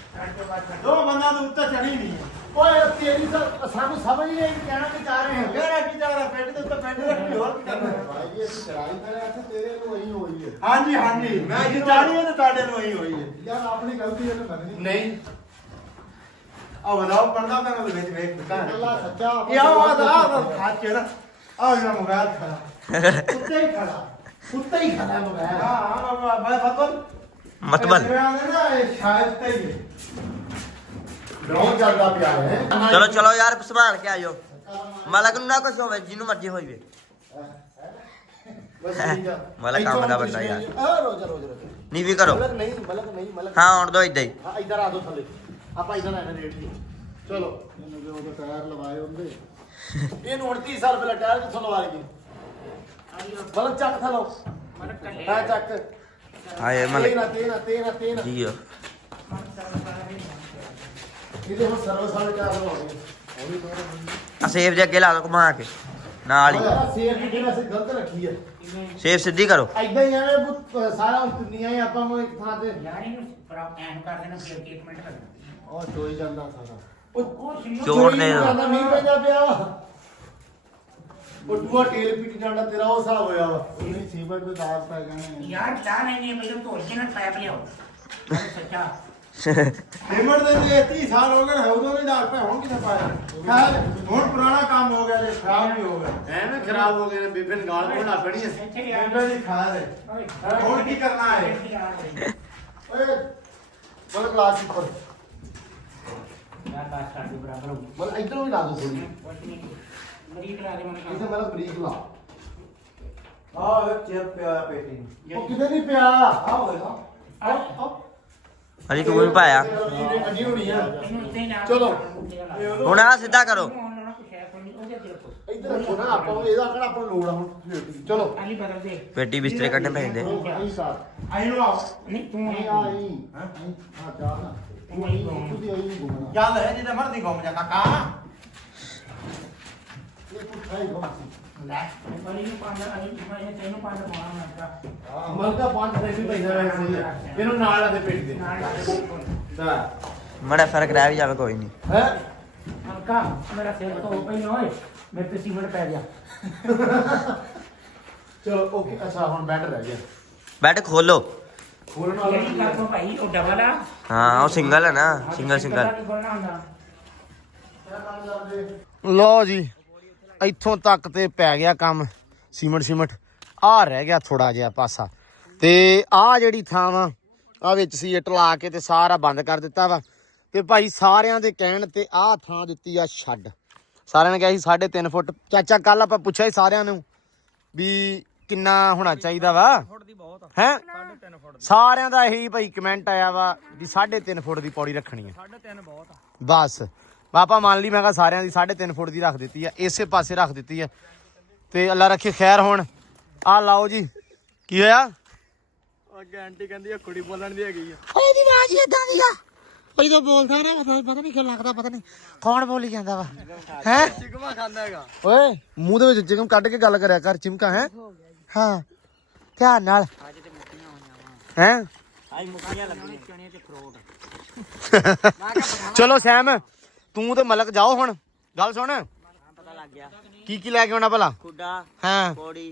ਦੋ ਬੰਦਾ ਤੋਂ ਉੱਤੇ ਚੜੀ ਨਹੀਂ ਓਏ ਤੇਰੀ ਸਾਨੂੰ ਸਮਝ ਨਹੀਂ ਆਈ ਕਹਿਣਾ ਕਿ ਚਾਹ ਰਹੇ ਹੋ ਯਾਰ ਕੀ ਚਾਹ ਪੈਂਟ ਦੇ ਉੱਤੇ ਪੈਂਟ ਰੱਖੀ ਹੋਰ ਕੀ ਕਰਨਾ ਭਾਈ ਇਹ ਚੜਾਈ ਕਰਿਆ ਇੱਥੇ ਤੇਰੇ ਨੂੰ ਇਹੀ ਹੋਈ ਹੈ ਹਾਂਜੀ ਮੈਂ ਜੀ ਚਾੜੀ ਹੈ ਤੇ ਤੁਹਾਡੇ ਨੂੰ ਹੀ ਹੋਈ ਹੈ ਯਾਰ ਆਪਣੀ ਗਲਤੀ ਇਹਨੇ ਮੰਨਣੀ ਨਹੀਂ ਆ ਬਲਾਉ ਪੜਦਾ ਤਾਂ ਉਹਦੇ ਵਿੱਚ ਵੇਖ ਅੱਲਾ ਸੱਚਾ ਇਹ ਆ ਖਾਚ ਨਾ ਆ ਮੇਰਾ ਮੋਬਾਈਲ ਖੜਾ ਉੱਤੇ ਹੀ ਖੜਾ ਮਗਾਇਆ ਹਾਂ ਮੈਂ ਫਤਲ ਮਤਬਲ ਨਾ ਇਹ ਸ਼ਾਇਦ ਤੇ ਹੀ ਬਹੁਤ ਚੱਲਦਾ ਪਿਆ ਹੈ ਚਲੋ ਯਾਰ ਸੰਭਾਲ ਕੇ ਆਇਓ ਮਲਕ ਨੂੰ ਨਾ ਕੁਛ ਹੋਵੇ ਜਿਹਨੂੰ ਮਰਜ਼ੀ ਹੋਈ ਵੇ ਬਸ ਠੀਕ ਆ ਮਲਕ ਕੰਮ ਦਾ ਬੰਦਾ ਯਾਰ ਆ ਰੋਜ਼ ਨਹੀਂ ਵੀ ਕਰੋ ਮਲਕ ਹਾਂ ਆਉਣ ਦੋ ਇਦਾਂ ਹੀ ਹਾਂ ਇੱਧਰ ਆ ਦੋ ਥੱਲੇ ਆਪਾਂ ਇੱਧਰ ਆਣਾ ਰੇਟ ਦੀ ਚਲੋ ਇਹਨੂੰ ਜੋ ਉਹਦੇ ਟਾਇਰ ਲਵਾਏ ਹੁੰਦੇ ਇਹਨੂੰ 29 ਸਾਲ ਪਹਿਲਾਂ ਟਾਇਰ ਕਿੱਥੋਂ ਲਵਾ ਲਈਏ ਮਤਲਬ ਚੱਕ ਥਲੋ ਹਾਂ ਚੱਕ ਹਾਏ ਮਲ ਤੇਨਾ ਜੀ ਆ ਇਹਦੇ ਹੁਣ ਸਰਵਿਸ ਵਾਲੇ ਚਾਰ ਲਵਾਉਣੇ ਆ ਸੇਬ ਜੇ ਅੱਗੇ ਲਾ ਦੋ ਘੁਮਾ ਕੇ ਨਾਲ ਹੀ ਸੇਫ ਦੀ ਜਿਹੜਾ ਅਸੀਂ ਗਲਤ ਰੱਖੀ ਹੈ ਸੇਬ ਸਿੱਧੀ ਕਰੋ ਐਦਾਂ ਹੀ ਐਵੇਂ ਸਾਰਾ ਦੁਨੀਆ ਹੀ ਆਪਾਂ ਨੂੰ ਇੱਕ ਥਾਂ ਤੇ ਯਾਰ ਇਹਨੂੰ ਐਨ ਕਰ ਦੇਣਾ ਫਿਰ 1 ਮਿੰਟ ਲੱਗਣਾ ਉਹ ਚੋਈ ਜਾਂਦਾ ਸਾਰਾ ਉਹ ਸਿੰਗਲ ਜੋੜ ਦੇ ਦਿਓ। ਜਾਂਦਾ ਮੀਂਹ ਪੈਂਦਾ ਪਿਆ ਉਹ ਦੂਆ ਟੇਲ ਪਿੱਟ ਜਾਂਦਾ ਤੇਰਾ ਉਹ ਹਿਸਾਬ ਹੋਇਆ ਵਾ ਨਹੀਂ ਸੀਮੈਂਟ ਦੇ ਦਾਸ ਪੈ ਗਏ ਯਾਰ ਚਾਹ ਨਹੀਂ ਮੈਨੂੰ ਧੋ ਕੇ ਨਾ ਪੈਪ ਲਿਆਓ ਸੱਚਾ ਪੇਮੈਂਟ ਦੇ 30 ਸਾਲ ਹੋ ਗਏ ਉਦੋਂ ਵੀ 10 ਰੁਪਏ ਹੁਣ ਕਿੱਥੇ ਪਾਇਆ ਹੁਣ ਪੁਰਾਣਾ ਕੰਮ ਹੋ ਗਿਆ ਜੇ ਖਰਾਬ ਵੀ ਹੋ ਗਿਆ ਐਵੇਂ ਖਰਾਬ ਹੋ ਗਏ ਨੇ ਬੇਬੇ ਨੇ ਗਾਲ ਬਣਾ ਪੈਣੀ ਹੈ ਇੱਥੇ ਯਾਰ ਬੇਬੇ ਦੀ ਖਾ ਦੇ ਹੁਣ ਕੀ ਕਰਨਾ ਹੈ ਓਏ ਬਲ ਗਲਾਸ ਉੱਪਰ ਯਾਰ ਬਾਤ ਕਰ ਦੇ ਬਰਾਬਰ ਹੋ ਬਲ ਇਧਰੋਂ ਵੀ ਲਾ ਦੋ ਥੋੜੀ ਮਰੀ ਕਰਾ ਦੇ ਮੈਨੂੰ ਇੱਥੇ ਮੇਰਾ ਬਰੀਕ ਲਾ ਆਹ ਚਿਰ ਪਿਆ ਪੇਟੀ ਉਹ ਕਿਤੇ ਨਹੀਂ ਪਿਆ ਆ ਹੋਏਗਾ ਹਰੀ ਤੂੰ ਵੀ ਪਾਇਆ ਅੱਡੀ ਹੋਣੀ ਆ ਇਹਨੂੰ ਉੱਤੇ ਨਾ ਚਲੋ। ਹੁਣ ਆ ਸਿੱਧਾ ਕਰੋ ਇੱਧਰ ਰੱਖੋ ਨਾ ਆਪਾਂ ਨੂੰ ਇਹਦਾ ਕਿਹੜਾ ਆਪਾਂ ਨੂੰ ਲੋੜ ਆ ਹੁਣ ਚਲੋ ਅਲੀ ਬਦਲ ਦੇ ਪੇਟੀ ਬਿਸਤਰੇ ਕੱਢਣੇ ਪੈਂਦੇ ਆਈ ਸਾਥ ਆਈ ਨੂੰ ਆਓ ਨਹੀਂ ਤੂੰ ਆਈ ਆਈ ਹਾਂ ਚਾਹ ਨਾ ਤੂੰ ਆਈ ਨਹੀਂ ਘੁੰਮਣਾ ਚੱਲ ਹੈ ਜਿੱਦਾਂ ਮਰਦੀ ਘੁੰਮ ਜਾ ਕਾਕਾ ਇਹ ਕੁਛ ਖਾਈ ਘੁੰਮ ਲੈ ਅਲੀ ਨੂੰ ਪਾਉਂਦਾ ਅਲੀ ਮੈਂ ਤੈਨੂੰ ਪਾਉਂਦਾ ਪਾਉਣਾ ਮੈਂ ਮਰਦਾ ਪੰਜ ਫਰੇ ਵੀ ਪੈਸਾ ਵੈਸੇ ਇਹਨੂੰ ਨਾਲ ਆਦੇ ਪੇਟ ਦੇ ਤਾਂ ਮੜਾ ਫਰਕ ਰਹਿ ਵੀ ਜਾਵੇ ਕੋਈ ਨਹੀਂ ਹੈ ਹਲਕਾ ਮੇਰਾ ਸਿਰ ਤੋਂ ਪਈ ਓਏ ਮੇਰੇ ਤੇ ਸੀਮਟ ਪੈ ਗਿਆ ਚਲੋ ਓਕੇ ਅੱਛਾ ਹੁਣ ਬੈਟਰ ਰਹਿ ਗਿਆ ਬੈਡ ਖੋਲੋ ਖੋਲਣ ਵਾਲਾ ਜਿਹੜੀ ਕਰ ਤੋਂ ਭਾਈ ਉਹ ਡਬਲ ਆ ਹਾਂ ਉਹ ਸਿੰਗਲ ਹੈ ਨਾ ਸਿੰਗਲ ਕੀ ਬੋਲਣਾ ਹੁੰਦਾ ਲਓ ਜੀ ਇੱਥੋਂ ਤੱਕ ਤੇ ਪੈ ਗਿਆ ਕੰਮ ਸੀਮਟ ਆ ਰਹਿ ਗਿਆ ਥੋੜਾ ਜਿਹਾ ਪਾਸਾ ਤੇ ਆ ਜਿਹੜੀ ਥਾਂ ਵਾ ਆ ਵਿੱਚ ਸੀ ਇੱਟ ਲਾ ਕੇ ਤੇ ਸਾਰਾ ਬੰਦ ਕਰ ਦਿੱਤਾ ਵਾ ਤੇ ਭਾਈ ਸਾਰਿਆਂ ਦੇ ਕਹਿਣ ਤੇ ਆ ਥਾਂ ਦਿੱਤੀ ਆ ਛੱਡ ਸਾਰਿਆਂ ਨੇ ਕਿਹਾ ਸੀ 3.5 ਫੁੱਟ ਚਾਚਾ ਕੱਲ ਆਪਾਂ ਪੁੱਛਿਆ ਸੀ ਸਾਰਿਆਂ ਨੂੰ ਵੀ ਕਿੰਨਾ ਹੋਣਾ ਚਾਹੀਦਾ ਵਾ ਹੈ ਸਾਰਿਆਂ ਦਾ ਇਹੀ ਭਾਈ ਕਮੈਂਟ ਆਇਆ ਵਾ ਵੀ 3.5 ਫੁੱਟ ਦੀ ਪੌੜੀ ਰੱਖਣੀ ਹੈ 3.5 ਬਹੁਤ ਬਸ ਬਾਪਾ ਮੰਨ ਲਈ ਮੈਂ ਕਿਹਾ ਸਾਰਿਆਂ ਦੀ 3.5 ਫੁੱਟ ਦੀ ਰੱਖ ਦਿੱਤੀ ਆ ਇਸੇ ਪਾਸੇ ਰੱਖ ਦਿੱਤੀ ਆ ਤੇ ਅੱਲਾ ਰੱਖੇ ਖੈਰ ਹੁਣ ਆ ਲਾਓ ਜੀ ਕੀ ਹੋਇਆ ਅੱਗੇ ਆਂਟੀ ਕਹਿੰਦੀ ਆ ਕੁੜੀ ਬੋਲਣ ਦੀ ਹੈਗੀ ਆ ਓਏ ਦੀ ਆਵਾਜ਼ ਇਦਾਂ ਦੀ ਆ ਕੋਈ ਤਾਂ ਬੋਲਦਾ ਨਾ ਪਤਾ ਨਹੀਂ ਕਿਉਂ ਲੱਗਦਾ ਪਤਾ ਨਹੀਂ ਕੌਣ ਬੋਲੀ ਜਾਂਦਾ ਵਾ ਹੈ ਚਿਕਮਾ ਖਾਂਦਾ ਹੈਗਾ ਓਏ ਮੂੰਹ ਦੇ ਵਿੱਚ ਚਿਕਮ ਕੱਢ ਕੇ ਗੱਲ ਕਰਿਆ ਕਰ ਚਿਮਕਾ ਹੈ ਹਾਂ ਧਿਆਨ ਨਾਲ ਹੈ ਆਈ ਮੁੱਕੀਆਂ ਲੱਗੀਆਂ ਚਣੇ ਤੇ ਫਰੋਟ ਚਲੋ ਸੈਮ ਤੂੰ ਤੇ ਮਲਕ ਜਾਓ ਹੁਣ ਗੱਲ ਸੁਣ ਪਤਾ ਲੱਗ ਗਿਆ ਕੀ ਲੈ ਕੇ ਆਉਣਾ ਭਲਾ ਖੁੱਡਾ ਹਾਂ ਪੌੜੀ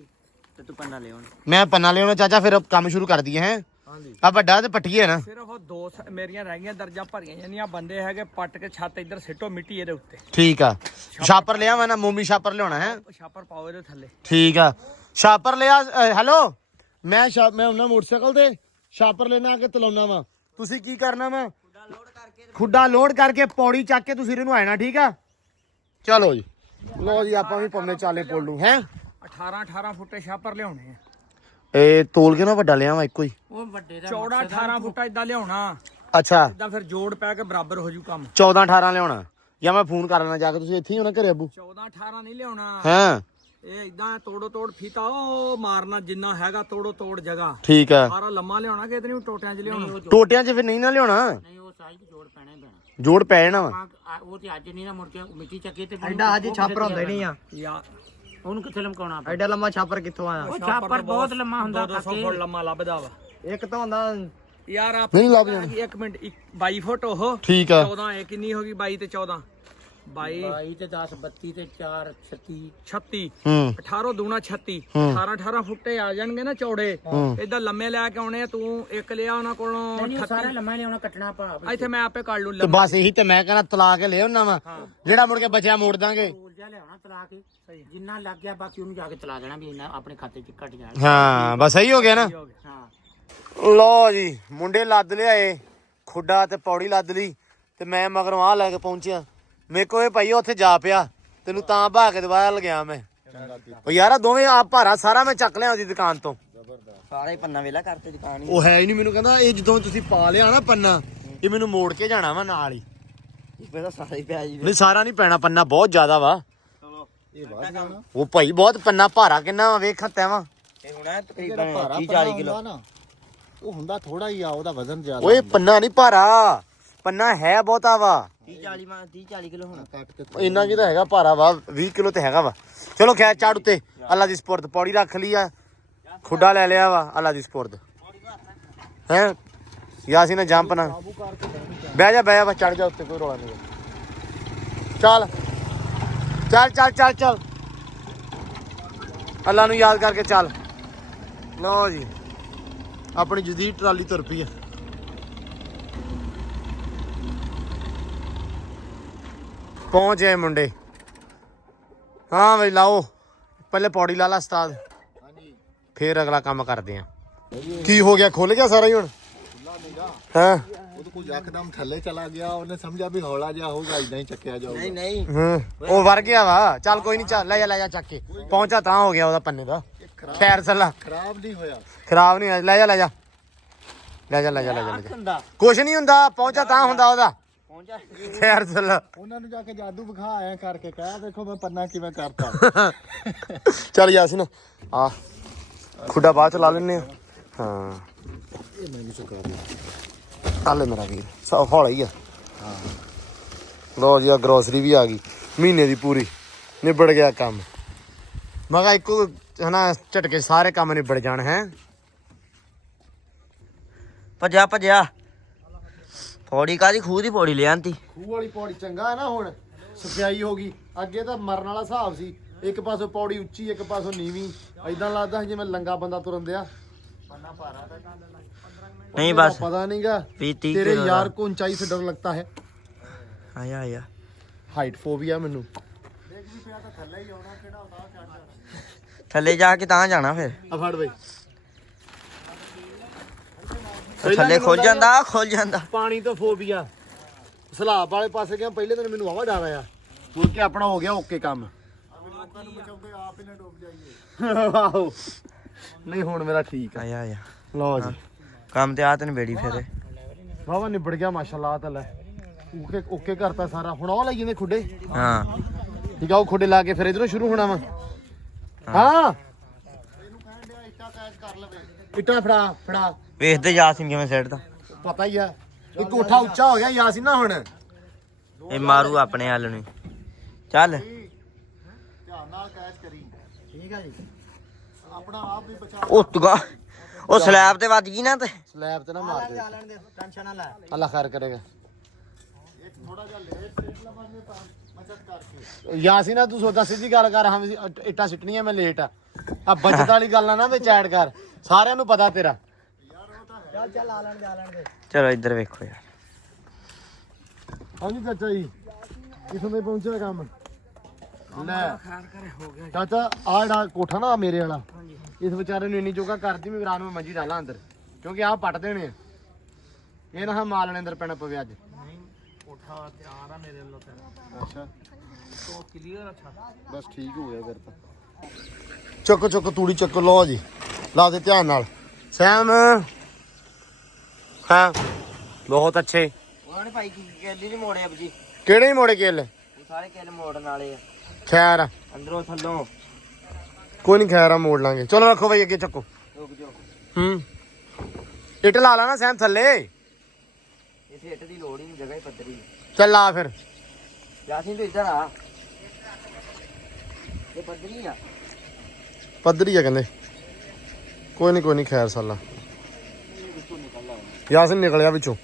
ਤੇ ਤੂੰ ਪੰਨਾ ਲਿਆਉਣ ਮੈਂ ਪੰਨਾ ਲਿਆਉਣਾ ਚਾਚਾ ਫਿਰ ਕੰਮ ਸ਼ੁਰੂ ਕਰ ਦਈਏ ਹੈ ਹਾਂਜੀ ਆ ਵੱਡਾ ਤੇ ਪੱਟੀਏ ਨਾ ਸਿਰਫ ਉਹ ਦੋ ਮੇਰੀਆਂ ਰਹਿ ਗਈਆਂ ਦਰਜਾ ਭਰੀਆਂ ਜਾਂਦੀਆਂ ਬੰਦੇ ਹੈਗੇ ਪੱਟ ਕੇ ਛੱਤ ਇੱਧਰ ਸਿੱਟੋ ਮਿੱਟੀ ਇਹਦੇ ਉੱਤੇ ਠੀਕ ਆ ਛਾਪਰ ਲਿਆ ਮੈਂ ਨਾ ਮੋਮੀ ਛਾਪਰ ਲਿਆਉਣਾ ਹੈ ਛਾਪਰ ਪਾਓ ਇਹਦੇ ਥੱਲੇ ਠੀਕ ਆ ਛਾਪਰ ਲਿਆ ਹੈਲੋ ਮੈਂ ਉਹਨਾਂ ਮੋਟਰਸਾਈਕਲ ਤੇ ਛਾਪਰ ਲੈਣਾ ਆ ਕੇ ਤਲਾਉਣਾ ਵਾ ਤੁਸੀਂ ਕੀ ਕਰਨਾ ਵਾ ਖੁੱਡਾ ਲੋਡ ਕਰਕੇ ਪੌੜੀ ਚੱਕ ਕੇ ਤੁਸੀਂ ਇਹਨੂੰ ਆਇਣਾ ਠੀਕ ਆ ਚਲੋ ਜੀ ਲੋ ਜੀ ਆਪਾਂ ਵੀ ਪੰਮੇ ਚਾਲੇ ਪੁੱਲ ਨੂੰ ਹੈ 18 ਫੁੱਟੇ ਛਾਪਰ ਲਿਆਉਣੇ ਆ ਇਹ ਤੋਲ ਕੇ ਨਾ ਵੱਡਾ ਲਿਆ ਵਾ ਇੱਕੋ ਹੀ ਉਹ ਵੱਡੇ ਦਾ ਚੌੜਾ 18 ਫੁੱਟਾ ਇਦਾਂ ਲਿਆਉਣਾ ਅੱਛਾ ਇਦਾਂ ਫਿਰ ਜੋੜ ਪੈ ਕੇ ਬਰਾਬਰ ਹੋ ਜੂ ਕੰਮ 14 18 ਲਿਆਉਣਾ ਜਾਂ ਮੈਂ ਫੋਨ ਕਰ ਲੈਣਾ ਜਾ ਕੇ ਤੁਸੀਂ ਇੱਥੇ ਹੀ ਹੋਣਾ ਘਰੇ ਅੱਬੂ 14 18 ਨਹੀਂ ਲਿਆਉਣਾ ਹਾਂ ਇਹ ਇਦਾਂ ਤੋੜ ਫੀਤਾ ਉਹ ਮਾਰਨਾ ਜਿੰਨਾ ਹੈਗਾ ਤੋੜ ਜਗ੍ਹਾ ਠੀਕ ਆ ਸਾਰਾ ਲੰਮਾ ਲਿਆਉਣਾ ਕਿ ਇਤਨੀ ਟੋਟਿਆਂ 'ਚ ਲਿਆਉਣਾ ਟੋਟਿਆਂ 'ਚ ਫਿਰ ਨਹੀਂ ਨਾ ਲਿਆਉਣਾ ਨਹੀਂ ਉਹ ਸਾਈਜ਼ ਜੋੜ ਪੈਣਾ ਹੀ ਪੈਣਾ ਜੋੜ ਪੈ ਜਾਣਾ ਵਾ ਉਹ ਤੇ ਅੱਜ ਨਹੀਂ ਨਾ ਮੁੜ ਕੇ ਮਿੱਟੀ ਚੱਕੇ ਤੇ ਐਡਾ ਅੱਜ ਛਾਪਰ ਹੁੰਦੇ ਨਹੀਂ ਆ ਯਾ ਉਹਨੂੰ ਕਿੱਥੇ ਲਮਕਾਉਣਾ ਐਡਾ ਲੰਮਾ ਛਾਪਰ ਕਿੱਥੋਂ ਆਇਆ ਉਹ ਛਾਪਰ ਬਹੁਤ ਲੰਮਾ ਹੁੰਦਾ 200 ਫੁੱਟ ਲੰਮਾ ਲੱਭਦਾ ਵਾ ਇੱਕ ਤਾਂ ਹੁੰਦਾ ਯਾਰ ਆਪ ਨਹੀਂ ਲੱਭ ਜਾਣਾ। ਇੱਕ ਮਿੰਟ 22 ਫੁੱਟ ਉਹ ਠੀਕ ਆ 14 ਇਹ ਕਿੰਨੀ ਹੋ ਗਈ 22 ਤੇ 14 22 22 ਤੇ 10 32 ਤੇ 4 36 36 ਹੂੰ 18 ਦੂਣਾ 36 ਹੂੰ। 18 ਫੁੱਟੇ ਆ ਜਾਣਗੇ ਨਾ ਚੌੜੇ ਇਦਾਂ ਲੰਮੇ ਲੈ ਕੇ ਆਉਣੇ ਆ ਤੂੰ ਇੱਕ ਲਿਆ ਉਹਨਾਂ ਕੋਲੋਂ ਨਹੀਂ ਉਹ ਸਾਰਾ ਲੰਮਾ ਲਿਆਉਣਾ ਕੱਟਣਾ ਭਾ ਇੱਥੇ ਮੈਂ ਆਪੇ ਕੱਢ ਲੂ ਤੇ ਬਸ ਇਹੀ ਤੇ ਮੈਂ ਕਹਿੰਦਾ ਤਲਾ ਕੇ ਲੈ ਆਉਣਾ ਵਾ ਜਿਹੜਾ ਮੁੜ ਕੇ ਬਚਿਆ ਮੋੜ ਦਾਂਗੇ ਬੋਲ ਜਾ ਲਿਆਉਣਾ ਤਲਾ ਕੇ ਜਿੰਨਾ ਲੱਗ ਗਿਆ ਬਾਕੀ ਉਹਨੂੰ ਜਾ ਕੇ ਤਲਾ ਦੇਣਾ ਵੀ ਇਹਨਾਂ ਆਪਣੇ ਖਾਤੇ 'ਚ ਕੱਟ ਜਾਣਾ ਹਾਂ ਬਸ ਸਹੀ ਹੋ ਗਿਆ ਨਾ ਹਾਂ ਲੋ ਜੀ ਮੁੰਡੇ ਲੱਦ ਲਿਆਏ ਖੁੱਡਾ ਤੇ ਪੌੜੀ ਲੱਦ ਲਈ ਤੇ ਮੈਂ ਮਗਰੋਂ ਆ ਲੈ ਕੇ ਪਹੁੰਚਿਆ ਮੇਰੇ ਕੋਲ ਇਹ ਭਾਈ ਉੱਥੇ ਜਾ ਪਿਆ ਤੈਨੂੰ ਤਾਂ ਭਾ ਕੇ ਦੁਬਾਰਾ ਲਗਿਆ ਮੈਂ ਉਹ ਯਾਰ ਦੋਵੇਂ ਆ ਭਾਰਾ ਸਾਰਾ ਮੈਂ ਚੱਕ ਲਿਆ ਉਹਦੀ ਦੁਕਾਨ ਤੋਂ ਸਾਰੇ ਪੰਨਾ ਵੇਲਾ ਕਰਤੇ ਦੁਕਾਨ ਹੀ ਉਹ ਹੈ ਹੀ ਨਹੀਂ ਮੈਨੂੰ ਕਹਿੰਦਾ ਇਹ ਜਦੋਂ ਤੁਸੀਂ ਪਾ ਲਿਆ ਨਾ ਪੰਨਾ ਇਹ ਮੈਨੂੰ ਮੋੜ ਕੇ ਜਾਣਾ ਵਾ ਨਾਲ ਹੀ ਇਹਦਾ ਸਾਰਾ ਹੀ ਪਿਆ ਜੀ ਨਹੀਂ ਸਾਰਾ ਨਹੀਂ ਪੈਣਾ ਪੰਨਾ ਬਹੁਤ ਜ਼ਿਆਦਾ ਵਾ ਉਹ ਭਾਈ ਬਹੁਤ ਪੰਨਾ ਭਾਰਾ ਕਿੰਨਾ ਵਾ ਵੇਖ ਹੱਤਿਆ ਵਾ ਇਹ ਹੋਣਾ ਤਕਰੀਬਨ 30-40 ਕਿਲੋ ਉਹ ਹੁੰਦਾ ਥੋੜਾ ਹੀ ਆ, ਉਹਦਾ ਵਜ਼ਨ ਜ਼ਿਆਦਾ ਓਏ ਪੰਨਾ ਨਹੀਂ ਭਾਰਾ, ਪੰਨਾ ਹੈ ਬਹੁਤਾ ਵਾ 30-40 ਕਿਲੋ ਹੋਣਾ। ਕੱਟ ਕੇ ਇੰਨਾ ਕੀ ਤਾਂ ਹੈਗਾ ਭਾਰਾ ਵਾ, 20 ਕਿਲੋ ਤੇ ਹੈਗਾ ਵਾ। ਚਲੋ ਖੈਰ ਚਾੜ ਉੱਤੇ ਅੱਲਾ ਦੀ ਸਪੁਰਦ, ਪੌੜੀ ਰੱਖ ਲਈ ਆ, ਖੁੱਡਾ ਲੈ ਲਿਆ ਵਾ, ਅੱਲਾ ਦੀ ਸਪੁਰਦ ਹੈ। ਯਾਸੀ ਨੇ ਜੰਪ ਨਾ ਬਹਿ ਜਾ ਬਹਿ ਚੜ ਜਾ ਉੱਤੇ, ਕੋਈ ਰੌਲਾ ਨਹੀਂ। ਚੱਲ ਚੱਲ ਚੱਲ ਚੱਲ ਚੱਲ, ਅੱਲਾ ਨੂੰ ਯਾਦ ਕਰਕੇ ਚੱਲ। ਲਓ ਜੀ ਆਪਣੀ ਜਦੀਦ ਟਰਾਲੀ ਤੁਰ ਪਈ ਆ। ਪਹੁੰਚ ਗਏ ਮੁੰਡੇ। ਹਾਂ ਬਈ ਲਾਓ ਪਹਿਲੇ ਪੌੜੀ ਲਾ ਲਾ ਉਸਤਾਦ, ਫੇਰ ਅਗਲਾ ਕੰਮ ਕਰਦੇ ਆ। ਕੀ ਹੋ ਗਿਆ, ਖੁੱਲ ਗਿਆ ਸਾਰਾ ਹੀ ਹੁਣ? ਹਾਂ ਉਹਦੇ ਕੋਲ ਯਕਦਮ ਥੱਲੇ ਚਲਾ ਗਿਆ, ਉਹਨੇ ਸਮਝਿਆ ਵੀ ਹੌਲਾ ਜਿਹਾ ਹੋਊਗਾ, ਇਦਾਂ ਹੀ ਚੱਕਿਆ ਜਾਊਗਾ। ਨਹੀਂ ਉਹ ਵਰ ਗਿਆ ਵਾ। ਚੱਲ ਕੋਈ ਨਹੀਂ, ਚੱਲ ਲੈ ਜਾ ਚੱਕ ਕੇ। ਪਹੁੰਚਾ ਤਾਂ ਹੋ ਗਿਆ ਉਹਦਾ ਪੰਨੇ ਦਾ। ਖੈਰ ਸੱਲਾ ਖਰਾਬ ਨਹੀਂ ਹੋਇਆ। ਖਰਾਬ ਨਹੀਂ ਹੋਇਆ। ਲੈ ਜਾ ਕੁਛ ਨਹੀਂ ਹੁੰਦਾ, ਪਹੁੰਚਾ ਤਾਂ ਹੁੰਦਾ ਉਹਦਾ। ਖੈਰ ਸੱਲਾ ਉਹਨਾਂ ਨੂੰ ਜਾ ਕੇ ਜਾਦੂ ਵਿਖਾ ਆਇਆ ਕਰਕੇ, ਕਹਿ ਦੇਖੋ ਮੈਂ ਪੰਨਾ ਕਿਵੇਂ ਕਰਤਾ। ਚੱਲ ਯਾਸਿਨ ਆ ਖੁੱਡਾ ਬਾਅਦ ਚ ਲਾ ਲੈਨੇ ਆ। ਹਾਂ ਇਹ ਮੈਨੂੰ ਚੁਕਾ ਦੇ। ਚੱਲ ਮੇਰਾ ਵੀਰ ਸਭ ਹੌਲਾ ਹੀ ਆ। ਲੋ ਜੀ ਆ ਗਰੋਸਰੀ ਵੀ ਆ ਗਈ ਮਹੀਨੇ ਦੀ ਪੂਰੀ, ਨਿਬੜ ਗਿਆ ਕੰਮ। ਮੈਂ ਕਿਹਾ ਇੱਕੋ ਹਨਾ ਝਟਕੇ ਸਾਰੇ ਕੰਮ ਨਿਬੜ ਜਾਣ। ਹੈ ਭੱਜਿਆ ਪੌੜੀ ਕਾਦੀ, ਖੂਹ ਦੀ ਪੌੜੀ ਲਿਆਂਤੀ। ਖੂਹ ਵਾਲੀ ਪੌੜੀ ਚੰਗਾ ਹੈ ਨਾ, ਹੁਣ ਸਫਾਈ ਹੋ ਗਈ। ਅੱਗੇ ਤਾਂ ਮਰਨ ਵਾਲਾ ਹਿਸਾਬ ਸੀ, ਇੱਕ ਪਾਸੋਂ ਪੌੜੀ ਉੱਚੀ ਇੱਕ ਪਾਸੋਂ ਨੀਵੀਂ, ਏਦਾਂ ਲੱਗਦਾ ਜਿਵੇਂ ਲੰਗਾ ਬੰਦਾ ਤੁਰਨ ਦਿਆ। ਨਹੀਂ ਬਸ ਪਤਾ ਨਹੀਂਗਾ 30 ਤੇਰੇ ਕਿਲੋ ਯਾਰ को ऊंचाई से डर लगता है। ਆਇਆ ਹਾਈਟ ਫੋਬੀਆ ਮੈਨੂੰ। ਥੱਲੇ ਜਾ ਕੇ ਤਾਂ ਜਾਣਾ ਫਿਰ। ਆ ਫੜ ਬਈ, ਥੱਲੇ ਖੁੱਲ ਜਾਂਦਾ ਪਾਣੀ ਤੋਂ ਫੋਬੀਆ। ਸਲਾਬ ਵਾਲੇ ਪਾਸੇ ਗਿਆ ਪਹਿਲੇ ਦਿਨ ਮੈਨੂੰ ਆਵਾ ਡਰ ਆਇਆ, ਮੁੜ ਕੇ ਆਪਣਾ ਹੋ ਗਿਆ ਓਕੇ ਕੰਮ। ਆਹੋ ਨਹੀਂ ਹੁਣ ਮੇਰਾ ਠੀਕ ਆ। ਆਇਆ ਲਓ ਜੀ ਕੰਮ ਤੇ ਆ ਤੈਨੂੰ ਬੇੜੀ ਫਿਰ ਵਾਵਾ ਨਿਬੜ ਗਿਆ ਮਾਸ਼ਾਅੱਲਾ। ਤਾਲਾ ਓਕੇ ਕਰਤਾ ਸਾਰਾ। ਹੁਣ ਉਹ ਲਈ ਜਾਂਦੇ ਖੁੱਡੇ। ਹਾਂ ਠੀਕ ਆ, ਉਹ ਖੁੱਡੇ ਲਾ ਕੇ ਫਿਰ ਇਧਰੋਂ ਸ਼ੁਰੂ ਹੋਣਾ ਵਾ। ਹਾਂ ਇੱਟਾਂ ਫੜਾ ਵੇਖਦੇ ਯਾਸੀਨ ਕਿਵੇਂ ਸਿੱਟਦਾ। ਪਤਾ ਹੀ ਆ, ਇਹ ਕੋਠਾ ਉੱਚਾ ਹੋ ਗਿਆ ਯਾਸੀਨ ਨਾ ਹੁਣ। ਇਹ ਮਾਰੂ ਆਪਣੇ ਹੱਲ ਨੂੰ। ਚੱਲ ਧਿਆਨ ਨਾਲ ਕੈਚ ਕਰੀ। ਠੀਕ ਹੈ ਜੀ, ਆਪਣਾ ਆਪ ਵੀ ਬਚਾ। ਉਹ ਸਲੈਬ ਤੇ ਵੱਜ ਗਈ ਨਾ ਤੇ ਸਲੈਬ ਤੇ ਨਾ ਮਾਰ ਦੇ, ਟੈਨਸ਼ਨ ਨਾ ਲੈ। ਅੱਲਾ ਖੈਰ ਕਰੇਗਾ। ਥੋੜਾ ਜਿਹਾ ਲੇਟ ਸੇਟ ਲਵਾਂਗੇ ਤਾਂ ਬਚਤ ਕਰਕੇ। ਯਾਸੀਨ ਤੂੰ ਸੋਦਾ ਸਿੱਧੀ ਗੱਲ ਕਰ, ਹਾਂ ਵੀ ਇੱਟਾਂ ਸਿੱਟਣੀਆਂ ਮੈਂ ਲੇਟ ਆ ਬਚਤ ਵਾਲੀ ਗੱਲ ਨਾ ਵਿੱਚ ਐਡ ਕਰ, ਸਾਰਿਆਂ ਨੂੰ ਪਤਾ ਤੇਰਾ। ਚੱਲ ਆ ਲੈਣ ਦੇ। ਚਲੋ ਇੱਧਰ ਵੇਖੋ ਯਾਰ। ਹਾਂਜੀ ਚਾਚਾ ਜੀ ਕਿਥੋਂ ਦੇ ਪਹੁੰਚਿਆ ਕੰਮ? ਲੈ ਚਾਚਾ ਆਹ ਜਿਹੜਾ ਕੋਠਾ ਨਾ ਮੇਰੇ ਵਾਲਾ, ਇਸ ਵਿਚਾਰੇ ਨੂੰ ਇੰਨੀ ਜੋਗਾ ਕਰਦੀ ਮੈਂ ਰਾਤ ਨੂੰ ਮੰਜੀ ਡਾਲਾਂ ਅੰਦਰ, ਕਿਉਂਕਿ ਆਹ ਪੱਟ ਦੇਣੇ ਆ। ਇਹ ਨਾ ਮਾਲ ਨੇ ਅੰਦਰ ਪੈਣਾ ਪਵੇ ਅੱਜ। ਕੋਠਾ ਤਿਆਰ ਆ ਮੇਰੇ ਵੱਲੋਂ ਤੇ। ਅੱਛਾ ਤੋਂ ਕਲੀਅਰ ਅੱਛਾ ਬਸ ਠੀਕ ਹੋ ਗਿਆ ਫਿਰ ਤਾਂ। ਚੱਕੋ ਤੂੜੀ ਚੱਕੋ। ਲਓ ਜੀ ਲਾ ਦੇ ਧਿਆਨ ਨਾਲ ਸੈਮ। ਹਾਂ ਬਹੁਤ ਅੱਛੇ। ਉਹਨਾਂ ਨੇ ਭਾਈ ਕੀ ਕਹਿੰਦੀ ਨਹੀਂ ਮੋੜੇ ਅਬ ਜੀ। ਕਿਹੜੇ ਮੋੜੇ ਕੇਲ? ਸਾਰੇ ਕਿੱਲ ਮੋੜਨ ਵਾਲੇ ਆ, ਖੈਰ ਅੰਦਰੋਂ ਥੱਲੋਂ। ਕੋਈ ਨਹੀਂ, ਖੈਰ ਆ ਮੋੜ ਲਾਂਗੇ। ਚਲੋ ਰੱਖੋ ਬਈ ਅੱਗੇ ਚੱਕੋ। ਰੁਕ ਜਾਓ, ਇੱਟ ਲਾ ਲਾ ਨਾ ਸੈਮ ਥੱਲੇ। ਇੱਥੇ ਇੱਟ ਦੀ ਲੋੜ ਹੀ ਨਹੀਂ, ਜਗ੍ਹਾ ਹੀ ਪੱਧਰੀ ਹੈ। ਚੱਲ ਆ ਫਿਰ। ਯਾਸੀਨ ਤੂੰ ਇੱਧਰ ਆ, ਇਹ ਪੱਧਰੀ ਆ। ਪੱਧਰੀ ਆ ਕਹਿੰਦੇ। ਕੋਈ ਨਹੀਂ ਖੈਰ ਸਾਲਾ। ਯਾਸੀਨ ਨਿਕਲਿਆ ਵਿੱਚੋਂ।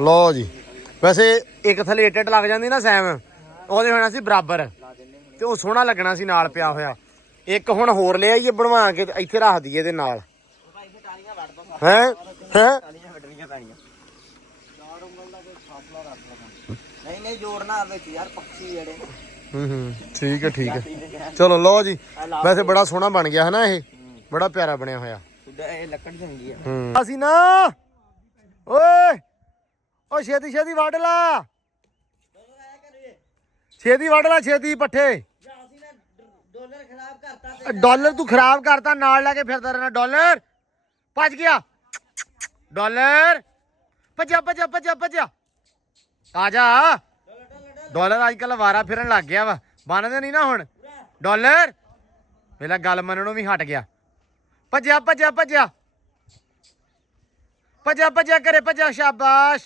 ਲਓ ਜੀ ਵੈਸੇ ਇੱਕ ਥੱਲੇ ਇੱਟ ਲੱਗ ਜਾਂਦੀ ਨਾ ਸੈਮ, ਉਹਦੇ ਹੋਣਾ ਸੀ ਬਰਾਬਰ ਤੇ ਉਹ ਸੋਹਣਾ ਲੱਗਣਾ ਸੀ ਨਾਲ ਪਿਆ ਹੋਇਆ। ਇੱਕ ਹੁਣ ਹੋਰ ਲਿਆ ਇਹ ਬਣਵਾ ਕੇ ਤੇ ਇੱਥੇ ਰੱਖ ਦਈਏ ਇਹਦੇ ਨਾਲ। ਹੈ ਵੱਢਣੀਆਂ ਪੈਣੀਆਂ। ਨਹੀਂ ਜੋੜਨਾ ਵਿੱਚ ਯਾਰ, ਪੱਖੀ ਜਿਹੜੇ। ਠੀਕ ਹੈ ਚਲੋ। ਲਓ ਜੀ ਵੈਸੇ ਬੜਾ ਸੋਹਣਾ ਬਣ ਗਿਆ ਹੈ ਨਾ, ਇਹ ਬੜਾ ਪਿਆਰਾ ਬਣਿਆ ਹੋਇਆ। ਇਹ ਲੱਕੜ ਚੰਗੀ ਆ। ਅਸੀਂ ਨਾ ਓਏ ਓ ਛੇਤੀ ਵੱਢ ਲਾ, ਛੇਤੀ ਪੱਠੇ। ਡਾਲਰ ਤੂੰ ਖਰਾਬ ਕਰਤਾ, ਨਾਲ ਲੈ ਕੇ ਫਿਰਦਾ ਰਹਿਣਾ। ਡਾਲਰ ਭੱਜ ਗਿਆ, ਡਾਲਰ ਭੱਜਿਆ ਆ ਜਾ। ਡਾਲਰ ਅੱਜ ਕੱਲ ਵਾਰਾ ਫਿਰਨ ਲੱਗ ਗਿਆ ਵਾ, ਬੰਨਦੇ ਨਹੀਂ ਨਾ ਹੁਣ। ਡਾਲਰ ਵੇਲਾ ਗੱਲ ਮੰਨਣੋਂ ਵੀ ਹਟ ਗਿਆ। ਭੱਜਿਆ ਭੱਜਿਆ ਭੱਜਿਆ ਭੱਜਿਆ ਭੱਜਿਆ ਕਰੇ ਭੱਜਿਆ ਸ਼ਾਬਾਸ਼।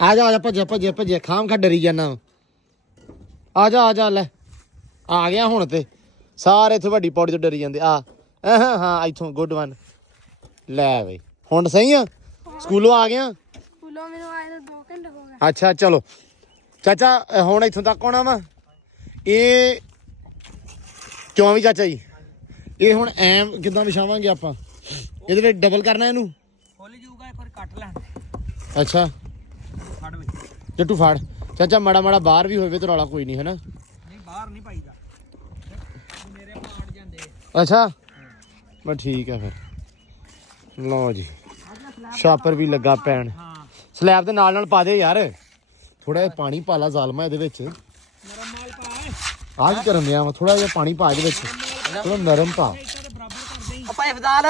ਆ ਜਾ ਆ ਜਾ ਭੱਜਿਆ ਭੱਜਿਆ ਭੱਜਿਆ ਖਾਮ ਖਾ ਡਰੀ ਜਾਣਾ। ਆ ਜਾ ਆ ਜਾ ਲੈ ਆ ਗਿਆ ਹੁਣ ਤੇ ਸਾਰੇ ਇੱਥੇ ਵੱਡੀ ਪੌੜੀ ਤੋਂ ਡਰੀ ਜਾਂਦੇ ਆ। ਹਾਂ ਇੱਥੋਂ ਗੁੱਡ ਵਨ ਲੈ ਬਈ ਹੁਣ ਸਹੀ ਆ। ਸਕੂਲੋਂ ਆ ਗਿਆ। ਸਕੂਲੋਂ ਮੈਨੂੰ ਆਏ ਨੂੰ 2 ਘੰਟੇ ਹੋ ਗਏ। ਅੱਛਾ ਚਲੋ ਚਾਚਾ ਹੁਣ ਇੱਥੋਂ ਤੱਕ ਆਉਣਾ ਵਾ। ਇਹ ਕਿਉਂ ਵੀ ਚਾਚਾ ਜੀ ਇਹ ਹੁਣ ਐਮ ਕਿੱਦਾਂ ਵਿਛਾਵਾਂਗੇ ਆਪਾਂ? ਇਹਦੇ ਵਿੱਚ ਡਬਲ ਕਰਨਾ ਇਹਨੂੰ। ਖੁੱਲ ਜੂਗਾ ਇੱਕ ਵਾਰ ਕੱਟ ਲੈ। ਅੱਛਾ ਫੜ ਵਿੱਚ ਜੱਟੂ ਫੜ ਚਾਚਾ ਮਾੜਾ ਮਾੜਾ ਬਾਹਰ ਵੀ ਹੋਵੇ ਤੇ ਰੌਲਾ ਕੋਈ ਨਹੀਂ ਹੈ ਨਾ। ਨਹੀਂ ਬਾਹਰ ਨਹੀਂ ਪਾਈਦਾ ਮੇਰੇ ਪਾੜ ਜਾਂਦੇ। ਅੱਛਾ ਬਸ ਠੀਕ ਹੈ ਫਿਰ ਲਓ ਜੀ ਛਾਪਰ ਵੀ ਲੱਗਾ ਪੈਣ। ਸਲੈਬ ਦੇ ਨਾਲ ਨਾਲ ਪਾ ਦੇ ਯਾਰ ਥੋੜਾ ਜਿਹਾ ਪਾਣੀ ਪਾ ਲਾ ਜ਼ਾਲਮਾ ਇਹਦੇ ਵਿੱਚ। ਨਰਮ ਮਾਲ ਪਾ ਆਹ ਕੀ ਕਰਨ ਦਿਆ ਵਾ ਥੋੜਾ ਜਿਹਾ ਪਾਣੀ ਪਾ ਇਹਦੇ ਵਿੱਚ ਥੋੜਾ ਨਰਮ ਪਾ। ਆਪਾਂ ਇਫਜ਼ਾਲ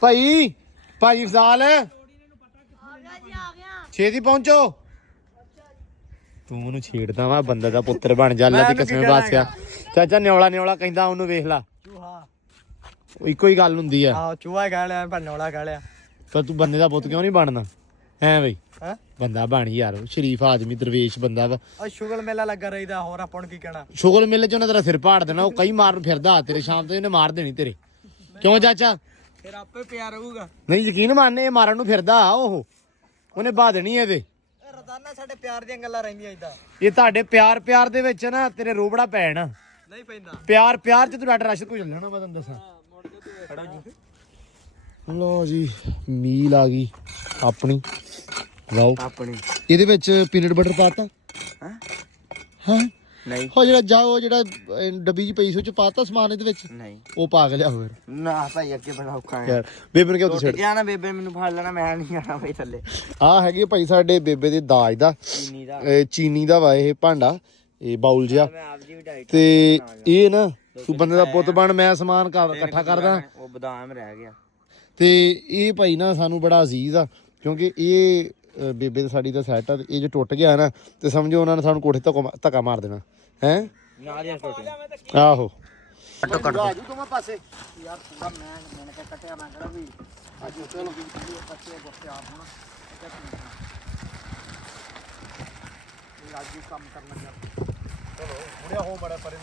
ਭਾਈ ਭਾਈ ਫਜ਼ਾਲ ਛੇਤੀ ਪਹੁੰਚੋ। ਤੂੰ ਉਹਨੂੰ ਛੇੜਦਾ ਵਾ ਬੰਦਾ ਦਾ ਪੁੱਤਰ ਬਣ ਜਾ ਲੈ ਤੇ ਕਿਸਮੇ ਬਾਸਿਆ। ਚਾਚਾ ਨਿਉਲਾ ਨਿਉਲਾ ਕਹਿੰਦਾ ਉਹਨੂੰ ਵੇਖ ਲਾ ਚੂਹਾ ਇੱਕੋ ਹੀ ਗੱਲ ਹੁੰਦੀ ਆ। ਆਹ ਚੂਹਾ ਕਹਿ ਲਿਆ ਭੰਨੋਲਾ ਕਹਿ ਲਿਆ। ਪਰ ਤੂੰ ਬੰਦੇ ਦਾ ਪੁੱਤ ਕਿਉਂ ਨਹੀਂ ਬਣਨਾ ਹੈ ਬਈ? ਹੈਂ? ਬੰਦਾ ਬਣ ਯਾਰ ਸ਼ਰੀਫ ਆਦਮੀ ਦਰਵੇਸ਼ ਬੰਦਾ ਵਾ। ਆ ਸ਼ੁਗਲ ਮੇਲਾ ਲੱਗਾ ਰਹੀਦਾ ਹੋਰ ਆਪਾਂ ਨੂੰ ਕੀ ਕਹਿਣਾ। ਸ਼ੁਗਲ ਮੇਲੇ ਚ ਉਹਨੇ ਤੇਰਾ ਸਿਰ ਪਾੜ ਦੇਣਾ। ਉਹ ਕਈ ਮਾਰਨ ਫਿਰਦਾ ਤੇਰੇ ਸ਼ਾਮ ਤੇ ਉਹਨੇ ਮਾਰ ਦੇਣੀ ਤੇਰੇ। ਕਿਉਂ ਚਾਚਾ? ਫਿਰ ਆਪੇ ਪਿਆ ਰਹੂਗਾ। ਨਹੀਂ ਯਕੀਨ ਮੰਨ ਇਹ ਮਾਰਨ ਨੂੰ ਫਿਰਦਾ ਉਹਨੇ ਬਾਹ ਦੇਣੀ ਇਹਦੇ। ਇਹ ਰੋਜ਼ਾਨਾ ਸਾਡੇ ਪਿਆਰ ਦੀਆਂ ਗੱਲਾਂ ਰਹਿੰਦੀਆਂ ਇਦਾਂ। ਇਹ ਤੁਹਾਡੇ ਪਿਆਰ ਪਿਆਰ ਦੇ ਵਿੱਚ ਨਾ ਤੇਰੇ ਰੋਬੜਾ ਪੈਣਾ ਨਹੀਂ ਪੈਂਦਾ। ਪਿਆਰ ਪਿਆਰ ਚ ਤੂੰ ਡਾਕਟਰ ਰਸ਼ਦ ਕੋ ਚੱਲਣਾ ਮੈਂ ਤੈਨੂੰ ਦੱਸਾਂ। ਲੋ ਜੀ ਮੀਲ ਆ ਗਈ ਆਪਣੀ ਲਓ ਆਪਣੀ ਇਹਦੇ ਵਿੱਚ ਪੀਨਟ ਬਟਰ ਪਾਤਾ। ਹਾਂ ਨਹੀਂ ਹੋ ਜਿਹੜਾ ਡੱਬੀ ਜੀ ਪਈ ਸੀ ਉਹ ਚ ਪਾਤਾ ਸਮਾਨ ਇਹਦੇ ਵਿੱਚ ਨਹੀਂ ਉਹ ਪਾ ਕੇ ਲਿਆ ਹੋਰ ਨਾ ਭਾਈ ਅੱਗੇ ਬੜਾ ਔਖਾ ਹੈ ਯਾਰ ਬੇਬੇ ਨੂੰ ਕਿਹਾ ਤੂੰ ਟੁੱਟ ਛੱਡ। ਗਿਆ ਨਾ ਬੇਬੇ ਮੈਨੂੰ ਫੜ ਲੈਣਾ ਮੈਂ ਨਹੀਂ ਆਣਾ ਭਾਈ ਥੱਲੇ ਆ ਹੈਗੇ ਭਾਈ ਸਾਡੇ ਬੇਬੇ ਦੇ ਦਾਜ ਦਾ ਚੀਨੀ ਦਾ ਚੀਨੀ ਦਾ ਵਾ ਇਹ ਭਾਂਡਾ ਇਹ ਬਾਉਲ ਜਿਹਾ ਮੈਂ ਆਪ ਜੀ ਵੀ ਡਾਈਟ ਤੇ ਇਹ ਨਾ ਤੂੰ ਬੰਦੇ ਦਾ ਪੁੱਤ ਬਣ ਮੈਂ ਸਮਾਨ ਇਕੱਠਾ ਕਰਦਾ ਉਹ ਬਦਾਮ ਰਹਿ ਗਿਆ ਤੇ ਇਹ ਭਾਈ ਨਾ ਸਾਨੂੰ ਬੜਾ ਅਜ਼ੀਜ਼ ਆ ਕਿਉਂਕਿ ਇਹ ਬੇਬੇ ਤੇ ਸਾਡੀ ਦਾ ਸੈਟ ਆ ਤੇ ਇਹ ਜੇ ਟੁੱਟ ਗਿਆ ਨਾ ਤੇ ਸਮਝੋ ਉਹਨਾਂ ਨੇ ਸਾਨੂੰ ਕੋਠੇ ਧੱਕਾ ਮਾਰ ਦੇਣਾ ਹੈ। ਨਾਲ ਹੀ ਟੁੱਟ ਆਹੋ ਕੱਟੋ ਕੱਟੋ ਆਜੂ ਦੋਵਾਂ ਪਾਸੇ ਯਾਰ ਪੂਰਾ ਮੈਂ ਕੇ ਕੱਟਿਆ ਮੈਂ ਕਿਹੜਾ ਵੀ ਅੱਜ ਚਲੋ ਕੱਟੇ ਗੁੱਸੇ ਆਪ ਹੁਣ ਇਹ ਅੱਜ ਕੰਮ ਕਰਨ ਲੱਗਾ। ਚਲੋ ਮੁੜਿਆ ਹੋ ਬੜਾ ਪਰੇ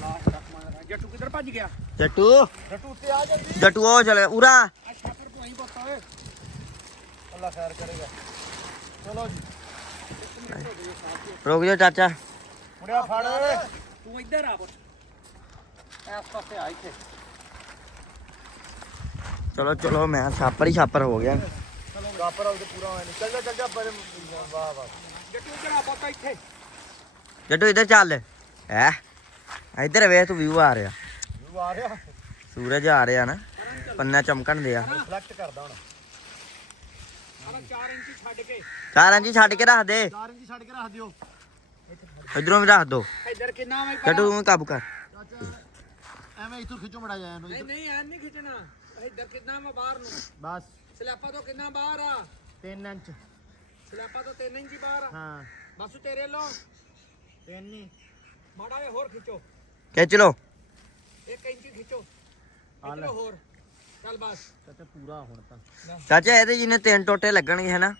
ਲਾਸਟ ਤੱਕ ਮਾਰ ਜੱਟੂ ਕਿੱਧਰ ਭੱਜ ਗਿਆ? ਜੱਟੂ ਜੱਟੂ ਉੱਤੇ ਆ ਜਾਂਦੀ ਜੱਟੂ ਉਹ ਚਲੇ ਉਰਾ ਆ ਛਾਪਰ ਤੋਂ ਆਈ ਪੁੱਤ ਓਏ। ਅੱਲਾ ਖੈਰ ਕਰੇਗਾ। ਚਲੋ ਜੀ ਰੁਕ ਜਾ ਚਾਚਾ ਮੁੜਿਆ ਫੜ ਤੂੰ ਇੱਧਰ ਆ ਪੁੱਤ ਇਸ ਪਾਸੇ ਆ ਇੱਥੇ। ਚਲੋ ਚਲੋ ਮੈਂ ਛਾਪਰ ਹੀ ਛਾਪਰ ਹੋ ਗਿਆ ਗਾਪਰ ਉਹਦੇ ਪੂਰਾ ਹੋਇਆ ਨਹੀਂ ਚੱਲ ਜਾ ਪਰੇ ਵਾਹ ਵਾਹ ਜੱਟੂ ਇੱਧਰ ਆ ਪੁੱਤ ਇੱਥੇ। ਜੱਟੂ ਇੱਧਰ ਚੱਲ ਹੈ ਇੱਧਰ ਵੇਖ ਤੂੰ ਵਿਊ ਆ ਰਿਹਾ ਤੂੰ ਆ ਰਿਹਾ ਸੂਰਜ ਆ ਰਿਹਾ ਨਾ ਪੰਨਾ ਚਮਕਣ ਦੇ ਆ ਰਿਫਲੈਕਟ ਕਰਦਾ ਹੁਣ 4 ਇੰਚੀ ਛੱਡ ਕੇ 4 ਇੰਚੀ ਛੱਡ ਕੇ ਰੱਖ ਦੇ 4 ਇੰਚ ਛੱਡ ਕੇ ਰੱਖ ਦਿਓ। ਇਧਰੋਂ ਵੀ ਰੱਖ ਦੋ ਇੱਧਰ ਕਿੰਨਾ ਮੈਂ ਜੱਟੂ ਤੂੰ ਕਾਬੂ ਕਰ ਐਵੇਂ ਇੱਥੋਂ ਖਿੱਚੋ ਮੜਾ ਜਾ ਇਹਨੂੰ ਨਹੀਂ ਐ ਨਹੀਂ ਖਿੱਚਣਾ ਇੱਧਰ ਕਿੰਨਾ ਮੈਂ ਬਾਹਰ ਨੂੰ ਬਸ ਸਲੈਪਾ ਤੋਂ ਕਿੰਨਾ ਬਾਹਰ ਆ? 3 ਇੰਚ ਸਲੈਪਾ ਤੋਂ 3 ਇੰਚੀ ਬਾਹਰ ਆ। ਹਾਂ ਬਸ ਤੇਰੇ ਲੋ 3 ਨਹੀਂ ਮਾੜਾ ਜਿਹਾ ਹੋਰ ਖਿੱਚੋ ਖਿੱਚ ਲੋ 1 ਇੰਚੀ ਖਿੱਚੋ ਇੱਧਰ ਹੋਰ ਚੱਲ ਬਸ ਚਾਚਾ ਪੂਰਾ ਹੁਣ ਤਾਂ ਚਾਚਾ ਇਹਦੇ ਜਿਹਨੇ 3 ਟੋਟੇ ਲੱਗਣਗੇ ਹੈ ਨਾ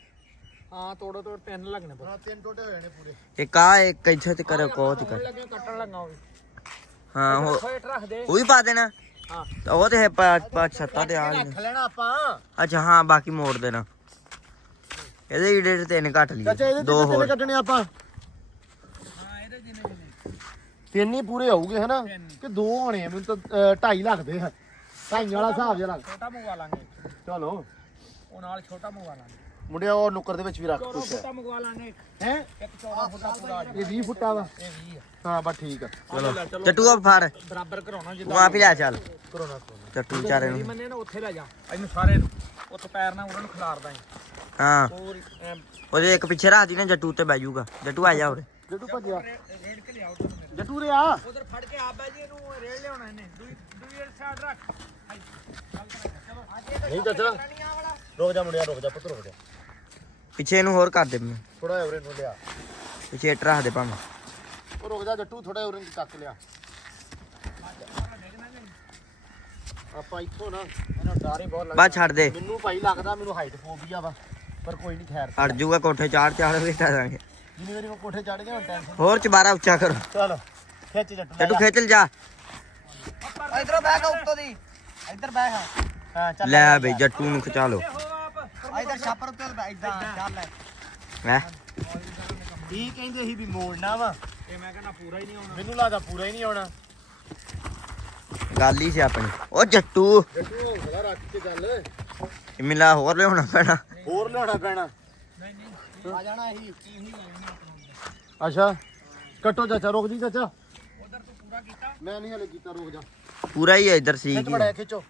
ਹਾਂ ਤੋੜੋ ਤੋੜ 3 ਲੱਗਣੇ ਪੁੱਤ। ਹਾਂ 3 ਟੋਟੇ ਹੋ ਜਾਣੇ ਪੂਰੇ। ਇੱਕ ਆ ਇੱਕ ਇੱਥੇ ਤੇ ਕਰ ਕੋ ਤੇ ਹੁਣ ਕਰ ਲੱਗੇ ਕੱਟਣ ਲੱਗਾ ਉਹ ਵੀ ਹਾਂ ਹੋ ਫੇਟ ਰੱਖ ਦੇ। ਉਹ ਵੀ ਪਾ ਦੇਣਾ ਹਾਂ ਤਾਂ ਉਹ ਤੇ ਪਾ ਛੱਤਾਂ ਤੇ ਆ ਗਏ ਰੱਖ ਲੈਣਾ ਆਪਾਂ ਅੱਛਾ ਹਾਂ ਬਾਕੀ ਮੋੜ ਦੇਣਾ ਇਹਦੇ ਜਿਹੜੇ 3 ਕੱਟ ਲਈ ਚਾਚਾ ਇਹਦੇ 2 ਤੇ ਹੋਰ ਕੱਟਣੇ ਆਪਾਂ ਹਾਂ ਇਹਦੇ ਜਿੰਨੇ 3 ਹੀ ਪੂਰੇ ਹੋਊਗੇ ਹਨਾ ਕਿ 2 ਹੋਣੇ ਆ ਮੈਨੂੰ ਤਾਂ 2.5 ਲੱਗਦੇ ਆ 2.5 ਵਾਲਾ ਹਿਸਾਬ ਜਿਹਾ ਲੱਗ। ਛੋਟਾ ਮੰਗਵਾ ਲਾਂਗੇ ਚਲੋ ਉਹ ਨਾਲ ਛੋਟਾ ਮੰਗਵਾ ਲਾਂਗੇ। ਮੁੰਡਿਆ ਉਹ ਨੁੱਕਰ ਦੇ ਵਿੱਚ ਵੀ ਰੱਖ 14 ਕੁਛ ਫੁੱਟਾ ਮੰਗਵਾ ਲਾਂਗੇ ਹੈ ਇੱਕ 14 ਫੁੱਟਾ ਪੂਰਾ ਇਹ 20 ਫੁੱਟਾ ਵਾ ਇਹ 20 ਆ। ਹਾਂ ਬਸ ਠੀਕ ਆ ਚਲੋ ਚੱਟੂ ਆ ਫੜ ਬਰਾਬਰ ਕਰਾਉਣਾ ਤੂੰ ਜਿੱਦਾਂ ਆਪ ਹੀ ਲੈ ਚੱਲ ਕਰੋਨਾ ਚੱਟੂ ਵਿਚਾਰੇ ਮੇਰੀ ਨੂੰ ਮੰਨੇ ਨਾ ਉੱਥੇ ਲੈ ਜਾ ਇਹਨੂੰ ਸਾਰੇ ਨੂੰ ਉੱਥੇ ਪੈਰ ਨਾਲ ਉਹਨਾਂ ਨੂੰ ਖਿਲਾਰਦਾ ਏ ਹਾਂ ਹੋਰ ਉਹਦੇ ਇੱਕ ਪਿੱਛੇ ਰੱਖ ਦੀ ਨਾ ਜੱਟੂ ਉੱਤੇ ਬਹਿ ਜਾਊਗਾ ਜੱਟੂ ਆ ਜਾ ਉਰੇ ਜੱਟੂ ਭੱਜਿਆ ਰੇੜ ਕੇ ਲਿਆਓ ਤੂੰ ਮੇਰੇ ਜੱਟੂ ਰੇ ਆ ਉਧਰ ਫੜ ਕੇ ਆ ਬੈ ਜੀ ਇਹਨੂੰ ਰੇੜ ਲਿਆਉਣਾ ਇਹਨੇ ਦੂਈ ਸਾਈਡ ਰੱਖ ਨਹੀਂ ਚਾਚਾ ਰੁਕ ਜਾ ਮੁੰਡਿਆ ਰੁਕ ਜਾ ਪੁੱਤ ਰੁਕ ਜਾ ਪਿੱਛੇ ਇਹਨੂੰ ਹੋਰ ਕਰ ਦੇ ਮੈਨੂੰ ਥੋੜਾ ਜਿਹਾ ਉਰੇ ਨੂੰ ਲਿਆ ਪਿੱਛੇ ਇੱਟ ਰੱਖ ਦੇ ਭਾਵੇਂ ਉਹ ਰੁਕ ਜਾ ਜੱਟੂ ਥੋੜਾ ਉਰੇ ਚੱਕ ਲਿਆ ਆਪਾਂ ਇੱਥੋਂ ਨਾ ਇਹਨਾਂ ਡਰ ਹੀ ਬਹੁਤ ਬਸ ਛੱਡ ਦੇ ਮੈਨੂੰ ਭਾਈ ਲੱਗਦਾ ਮੈਨੂੰ ਹਾਈਟ ਫੋਬੀਆ ਵਾ ਪਰ ਕੋਈ ਨਹੀਂ ਖੈਰ ਅੜ ਜੂਗਾ ਕੋਠੇ ਚਾੜ ਵੇਟਾ ਦਾਂਗੇ ਜਿੰਨੀ ਵਾਰੀ ਮੈਂ ਕੋਠੇ ਚੜ ਗਿਆ ਹੁਣ ਟੈਨਸ਼ਨ ਹੋਰ ਚਬਾਰਾ ਉੱਚਾ ਕਰੋ ਚਲ ਖਿੱਚ ਜੱਟੂ ਖੇਚਲ ਜਾ ਇਧਰੋਂ ਬੈਠ ਉੱਤੋਂ ਦੀ ਇੱਧਰ ਬੈਠ ਹਾਂ ਚੱਲ ਲੈ ਬਈ ਜੱਟੂ ਨੂੰ ਖਿਚਾ ਲੋ ਇੱਧਰ ਛਾਪਰ ਉੱਤੇ ਇਦਾਂ ਚੱਲ ਲੈ ਲੈ ਕੀ ਕਹਿੰਦੇ ਸੀ ਵੀ ਮੋੜਨਾ ਵਾ ਇਹ ਮੈਂ ਕਹਿੰਦਾ ਪੂਰਾ ਹੀ ਨਹੀਂ ਆਉਣਾ ਮੈਨੂੰ ਲੱਗਦਾ ਪੂਰਾ ਹੀ ਨਹੀਂ ਆਉਣਾ ਗੱਲ ਹੀ ਸੀ ਆਪਣੀ ਉਹ ਜੱਟੂ ਜੱਟੂ ਹੌਸਲਾ ਰੱਖ ਕੇ ਚੱਲ ਮਿਲਾ ਹੋਰ ਲਿਆਉਣਾ ਪੈਣਾ ਹੋਰ ਲਿਆਉਣਾ ਪੈਣਾ ਆ ਜਾਣਾ ਇਹੀ ਅੱਛਾ ਕੱਟੋ ਚਾਚਾ ਰੁਕ ਜੀ ਚਾਚਾ ਉਧਰ ਤੂੰ ਪੂਰਾ ਕੀਤਾ ਮੈਂ ਨਹੀਂ ਹਲੇ ਕੀਤਾ ਰੁਕ ਜਾ ਪੂਰਾ ਹੀ ਹੈ ਇੱਧਰ ਸੀ ਖਿੱਚ ਬੜਾ ਖਿੱਚੋ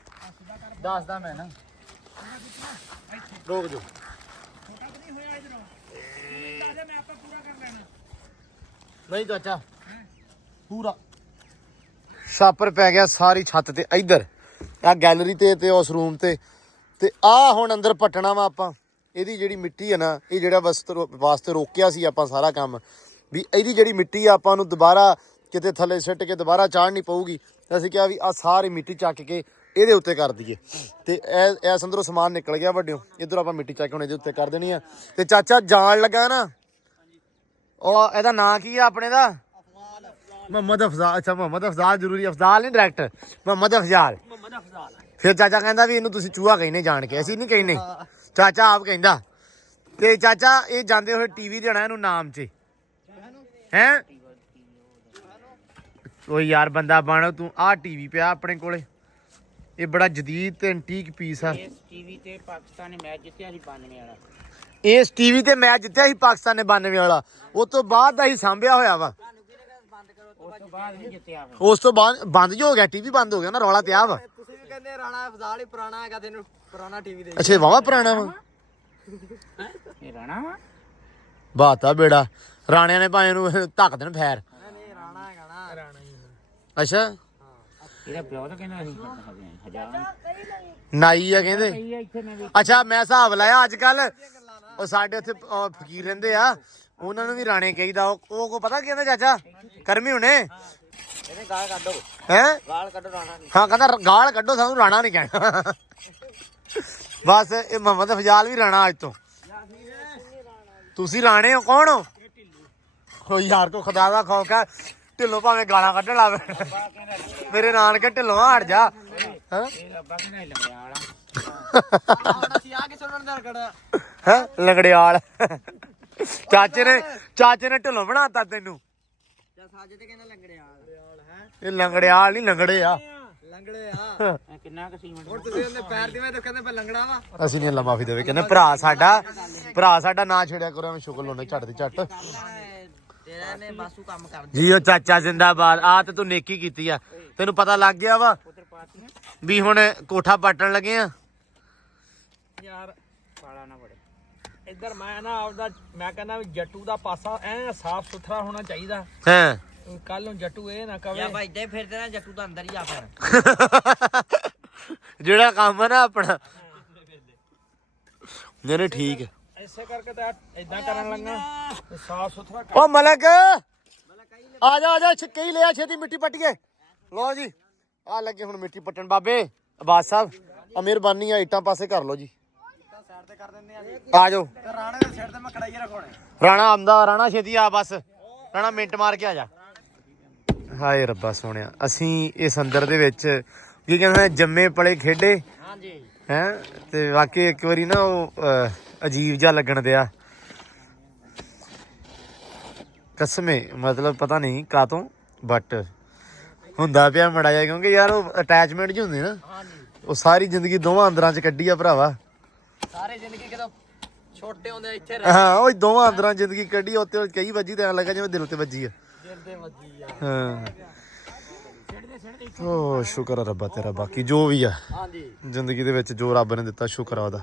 ਦੱਸਦਾ ਮੈਂ ਨਾ ਰੁਕ ਜਾ ਨਹੀਂ ਚਾਚਾ ਪੂਰਾ ਛਾਪਰ ਪੈ ਗਿਆ ਸਾਰੀ ਛੱਤ ਤੇ ਇੱਧਰ ਆ ਗੈਲਰੀ ਤੇ ਉਸ ਰੂਮ ਤੇ ਆ ਹੁਣ ਅੰਦਰ ਪਟਣਾ ਵਾ ਆਪਾਂ ਇਹਦੀ ਜਿਹੜੀ ਮਿੱਟੀ ਹੈ ਨਾ ਇਹ ਜਿਹੜਾ ਵਾਸਤੇ ਰੋਕਿਆ ਸੀ ਆਪਾਂ ਸਾਰਾ ਕੰਮ ਵੀ ਇਹਦੀ ਜਿਹੜੀ ਮਿੱਟੀ ਆ ਆਪਾਂ ਨੂੰ ਦੁਬਾਰਾ ਕਿਤੇ ਥੱਲੇ ਸਿੱਟ ਕੇ ਦੁਬਾਰਾ ਚਾੜਨੀ ਪਊਗੀ ਅਸੀਂ ਕਿਹਾ ਵੀ ਆ ਸਾਰੀ ਮਿੱਟੀ ਚੱਕ ਕੇ ਇਹਦੇ ਉੱਤੇ ਕਰ ਦਈਏ ਤੇ ਐਸ ਅੰਦਰੋਂ ਸਮਾਨ ਨਿਕਲ ਗਿਆ ਵੱਡਿਓ ਇੱਧਰ ਆਪਾਂ ਮਿੱਟੀ ਚੱਕ ਕੇ ਹੁਣ ਇਹਦੇ ਉੱਤੇ ਕਰ ਦੇਣੀ ਆ ਤੇ ਚਾਚਾ ਜਾਣ ਲੱਗਾ ਨਾ ਉਹ ਇਹਦਾ ਨਾਂ ਕੀ ਆ ਆਪਣੇ ਦਾ ਮੁਹੰਮਦ ਅਫਜ਼ਾਲ ਅੱਛਾ ਮੁਹੰਮਦ ਅਫਜ਼ਾਲ ਜ਼ਰੂਰੀ ਅਫਜ਼ਾਲ ਨਹੀਂ ਡਾਇਰੈਕਟਰ ਮੁਹੰਮਦ ਅਫਜ਼ਾਲ ਫਿਰ ਚਾਚਾ ਕਹਿੰਦਾ ਵੀ ਇਹਨੂੰ ਤੁਸੀਂ ਚੂਹਾ ਕਹਿੰਦੇ ਜਾਣ ਕੇ ਅਸੀਂ ਨਹੀਂ ਕਹਿੰਦੇ ਚਾਚਾ ਆਪ ਕਹਿੰਦਾ ਤੇ ਚਾਚਾ ਇਹ ਜਾਂਦੇ ਹੋਏ ਟੀਵੀ ਦੇਣਾ ਇਹਨੂੰ ਨਾਮ 'ਚ ਹੈ ਉਹ ਯਾਰ ਬੰਦਾ ਬਣ ਤੂੰ ਆਹ ਟੀਵੀ ਪਿਆ ਆਪਣੇ ਕੋਲੇ ਇਹ ਬੜਾ ਜਦੀਦ ਤੇ ਐਂਟੀਕ ਪੀਸ ਆ ਇਸ ਟੀਵੀ ਤੇ ਪਾਕਿਸਤਾਨ ਨੇ ਮੈਚ ਜਿੱਤਿਆ ਸੀ 92 ਵਾਲਾ ਇਸ ਟੀਵੀ ਤੇ ਮੈਚ ਜਿੱਤਿਆ ਸੀ ਪਾਕਿਸਤਾਨ ਨੇ 92 ਵਾਲਾ ਉਸ ਤੋਂ ਬਾਅਦ ਦਾ ਹੀ ਸਾਂਭਿਆ ਹੋਇਆ ਵਾ ਉਸ ਤੋਂ ਬਾਅਦ ਨਹੀਂ ਜਿੱਤਿਆ ਉਸ ਤੋਂ ਬਾਅਦ ਬੰਦ ਜੋ ਹੋ ਗਿਆ ਟੀਵੀ ਬੰਦ ਹੋ ਗਿਆ ਨਾ ਰੌਲਾ ਪਿਆ ਵਾ ਤੁਸੀਂ ਵੀ ਕਹਿੰਦੇ ਰਾਣਾ ਅਫਜ਼ਾਲ ਹੀ ਪੁਰਾਣਾ ਹੈਗਾ ਤੈਨੂੰ ਪੁਰਾਣਾ ਟੀਵੀ ਦੇ ਅੱਛਾ ਵਾਵਾ ਪੁਰਾਣਾ ਵਾ ਇਹ ਰਾਣਾ ਵਾ ਬਾਤਾ ਬੇੜਾ ਰਾਣਿਆਂ ਨੇ ਭਾਵੇਂ ਨੂੰ ਧੱਕ ਦੇਣ ਫੈਰ ਨਹੀਂ ਰਾਣਾ ਹੈਗਾ ਨਾ ਰਾਣਾ ਹੀ ਅੱਛਾ ਇਹਦਾ ਪਿਓ ਤਾਂ ਕਹਿੰਦਾ ਅਸੀਂ ਹਜ਼ਾਰਾਂ ਨਾਈ ਆ ਕਹਿੰਦੇ ਇੱਥੇ ਮੈਂ ਅੱਛਾ ਮੈਂ ਹਿਸਾਬ ਲਾਇਆ ਅੱਜ ਕੱਲ ਉਹ ਸਾਡੇ ਉੱਥੇ ਫਕੀਰ ਰਹਿੰਦੇ ਆ ਉਹਨਾਂ ਨੂੰ ਵੀ ਰਾਣੇ ਕਹੀਦਾ ਉਹ ਕੋ ਪਤਾ ਕੀ ਕਹਿੰਦਾ ਚਾਚਾ ਕਰਮੀ ਹੁਣੇ ਇਹਨੇ ਗਾਲ ਕੱਢੋ ਹੈ ਗਾਲ ਕੱਢੋ ਰਾਣਾ ਨਹੀਂ ਹਾਂ ਕਹਿੰਦਾ ਗਾਲ ਕੱਢੋ ਸਾਨੂੰ ਰਾਣਾ ਨਹੀਂ ਕਹਿਣਾ ਬਸ ਇਹ ਮੁਹੰਮਦ ਅਫਜ਼ਾਲ ਵੀ ਰਾਣਾ ਅੱਜ ਤੋਂ ਤੁਸੀਂ ਰਾਣੇ ਹੋ ਕੌਣ ਹੋ ਉਹ ਯਾਰ ਕੋ ਖੁਦਾ ਦਾ ਖੌਫ ਹੈ ਢਿੱਲੋਂ ਭਾਵੇਂ ਗਾਲਾਂ ਕੱਢਣ ਲਾਵੇ ਮੇਰੇ ਨਾਨਕੇ ਢਿੱਲੋਂ ਹਟ ਜਾ ਹਾਂ ਇਹ ਲੱਭਾ ਕਹਿੰਦਾ ਲੰਗੜਿਆ ਵਾਲਾ ਹੁਣ ਅਸੀਂ ਆ ਕੇ ਸੁਣਨ ਦਾ ਕੜਾ ਹੈ ਲੰਗੜਿਆਲ ਚਾਚੇ ਨੇ ਢਿੱਲੋਂ ਬਣਾਤਾ ਤੈਨੂੰ ਜਾਂ ਸਾਜੇ ਤੇ ਕਹਿੰਦਾ ਲੰਗੜਿਆ ਹੈ ਇਹ ਲੰਗੜਿਆਲ ਨਹੀਂ ਲੰਗੜੇ ਆ ਲੰਗੜੇ ਆ ਕਿੰਨਾ ਕੁ ਸੀਮੈਂਟ ਹੁਣ ਤੁਸੀਂ ਉਹਦੇ ਪੈਰ ਦੀ ਮੈਂ ਤਾਂ ਕਹਿੰਦੇ ਪੈ ਲੰਗੜਾ ਵਾ ਅਸੀਂ ਨਹੀਂ ਅੱਲਾ ਮਾਫੀ ਦੇਵੇ ਕਹਿੰਦੇ ਭਰਾ ਸਾਡਾ ਨਾਂ ਛੇੜਿਆ ਕਰੋ ਐਵੇਂ ਸ਼ੁਕਰ ਲੋਨੇ ਝੱਟ ਦੀ ਝੱਟ ਤੇਰਾ ਨੇ ਬਾਸੂ ਕੰਮ ਕਰ ਜੀ ਉਹ ਚਾਚਾ ਜ਼ਿੰਦਾਬਾਦ ਆ ਤੇ ਤੂੰ ਨੇਕੀ ਕੀਤੀ ਆ ਤੈਨੂੰ ਪਤਾ ਲੱਗ ਗਿਆ ਵਾ ਵੀ ਹੁਣ ਕੋਠਾ ਪਾਟਣ ਲੱਗੇ ਆ ਯਾਰ ਪਾਲਾ ਨਾ ਬੜੇ ਇੱਧਰ ਮੈਂ ਨਾ ਆਪਦਾ ਮੈਂ ਕਹਿੰਦਾ ਵੀ ਜੱਟੂ ਦਾ ਪਾਸਾ ਐ ਸਾਫ ਸੁਥਰਾ ਹੋਣਾ ਚਾਹੀਦਾ ਹਾਂ ਕੱਲ ਨੂੰ ਜੱਟੂ ਇਹ ਨਾ ਜਾਂ ਕਵੇ ਭਾਈ ਦੇ ਫਿਰਦੇ ਨਾ ਜੱਟੂ ਦਾ ਅੰਦਰ ਹੀ ਆ ਫਿਰ ਜਿਹੜਾ ਕੰਮ ਹੈ ਨਾ ਆਪਣਾ ਨਹੀਂ ਠੀਕ ਹੈ ਐਸੇ ਕਰਕੇ ਤਾਂ ਇਦਾਂ ਕਰਨ ਲੱਗਾ ਸਾਫ ਸੁਥਰਾ ਓ ਮਲਕ ਆ ਜਾ ਛੱਕੇ ਲਿਆ ਛੇਤੀ ਮਿੱਟੀ ਪੱਟੀਏ ਲੋ ਜੀ ਆ ਲੱਗੇ ਹੁਣ ਮਿੱਟੀ ਪੱਟਣ ਬਾਬੇ ਅਬਾਸ ਸਾਹਿਬ ਆ ਮਿਹਰਬਾਨੀ ਆ ਇੱਟਾਂ ਪਾਸੇ ਕਰ ਲੋ ਜੀ ਸਾਈਡ ਤੇ ਕਰ ਦਿੰਦੇ ਆ ਜਾਓ ਤੇ ਰਾਣੇ ਦੇ ਸਾਈਡ ਤੇ ਮੈਂ ਕੜਾਈ ਰਖਾਉਣਾ ਰਾਣਾ ਆਮਦਾ ਰਾਣਾ ਛੇਤੀ ਆ ਬਸ ਰਾਣਾ ਮਿੰਟ ਮਾਰ ਕੇ ਆ ਜਾ ਹਾਏ ਰੱਬਾ ਸੋਹਣਿਆ ਅਸੀਂ ਇਸ ਅੰਦਰ ਦੇ ਵਿੱਚ ਕੀ ਕਹਿੰਦੇ ਨੇ ਜੰਮੇ ਪਲੇ ਖੇਡੇ ਹਾਂਜੀ ਹੈ ਤੇ ਵਾਕਈ ਇੱਕ ਵਾਰੀ ਨਾ ਉਹ ਅਜੀਬ ਜਿਹਾ ਲੱਗਣ ਦਿਆ ਕਸਮੇ ਮਤਲਬ ਪਤਾ ਨਹੀਂ ਕਾਤੋਂ ਬਟ ਹੁੰਦਾ ਪਿਆ ਮੜਾ ਜਾ ਕਿਉਂਕਿ ਯਾਰ ਉਹ ਅਟੈਚਮੈਂਟ ਜੀ ਹੁੰਦੀ ਨਾ ਉਹ ਸਾਰੀ ਜ਼ਿੰਦਗੀ ਦੋਵਾਂ ਅੰਦਰਾਂ 'ਚ ਕੱਢੀ ਆ ਭਰਾਵਾ ਸਾਰੇ ਜ਼ਿੰਦਗੀ ਕਿਦੋਂ ਛੋਟੇ ਹੁੰਦੇ ਇੱਥੇ ਹਾਂ ਉਹ ਦੋਵਾਂ ਅੰਦਰਾਂ ਜ਼ਿੰਦਗੀ ਕੱਢੀ ਉੱਤੇ ਕਈ ਵੱਜੀ ਤੇ ਐਂ ਲੱਗਾ ਜਿਵੇਂ ਦਿਲ ਉੱਤੇ ਵੱਜੀ ਆ ਦਿਲ ਦੇ ਵੱਜੀ ਆ ਹਾਂ ਓ ਸ਼ੁਕਰ ਆ ਰੱਬਾ ਤੇਰਾ ਬਾਕੀ ਜੋ ਵੀ ਆ ਹਾਂਜੀ ਜ਼ਿੰਦਗੀ ਦੇ ਵਿੱਚ ਜੋ ਰੱਬ ਨੇ ਦਿੱਤਾ ਸ਼ੁਕਰ ਆ ਉਹਦਾ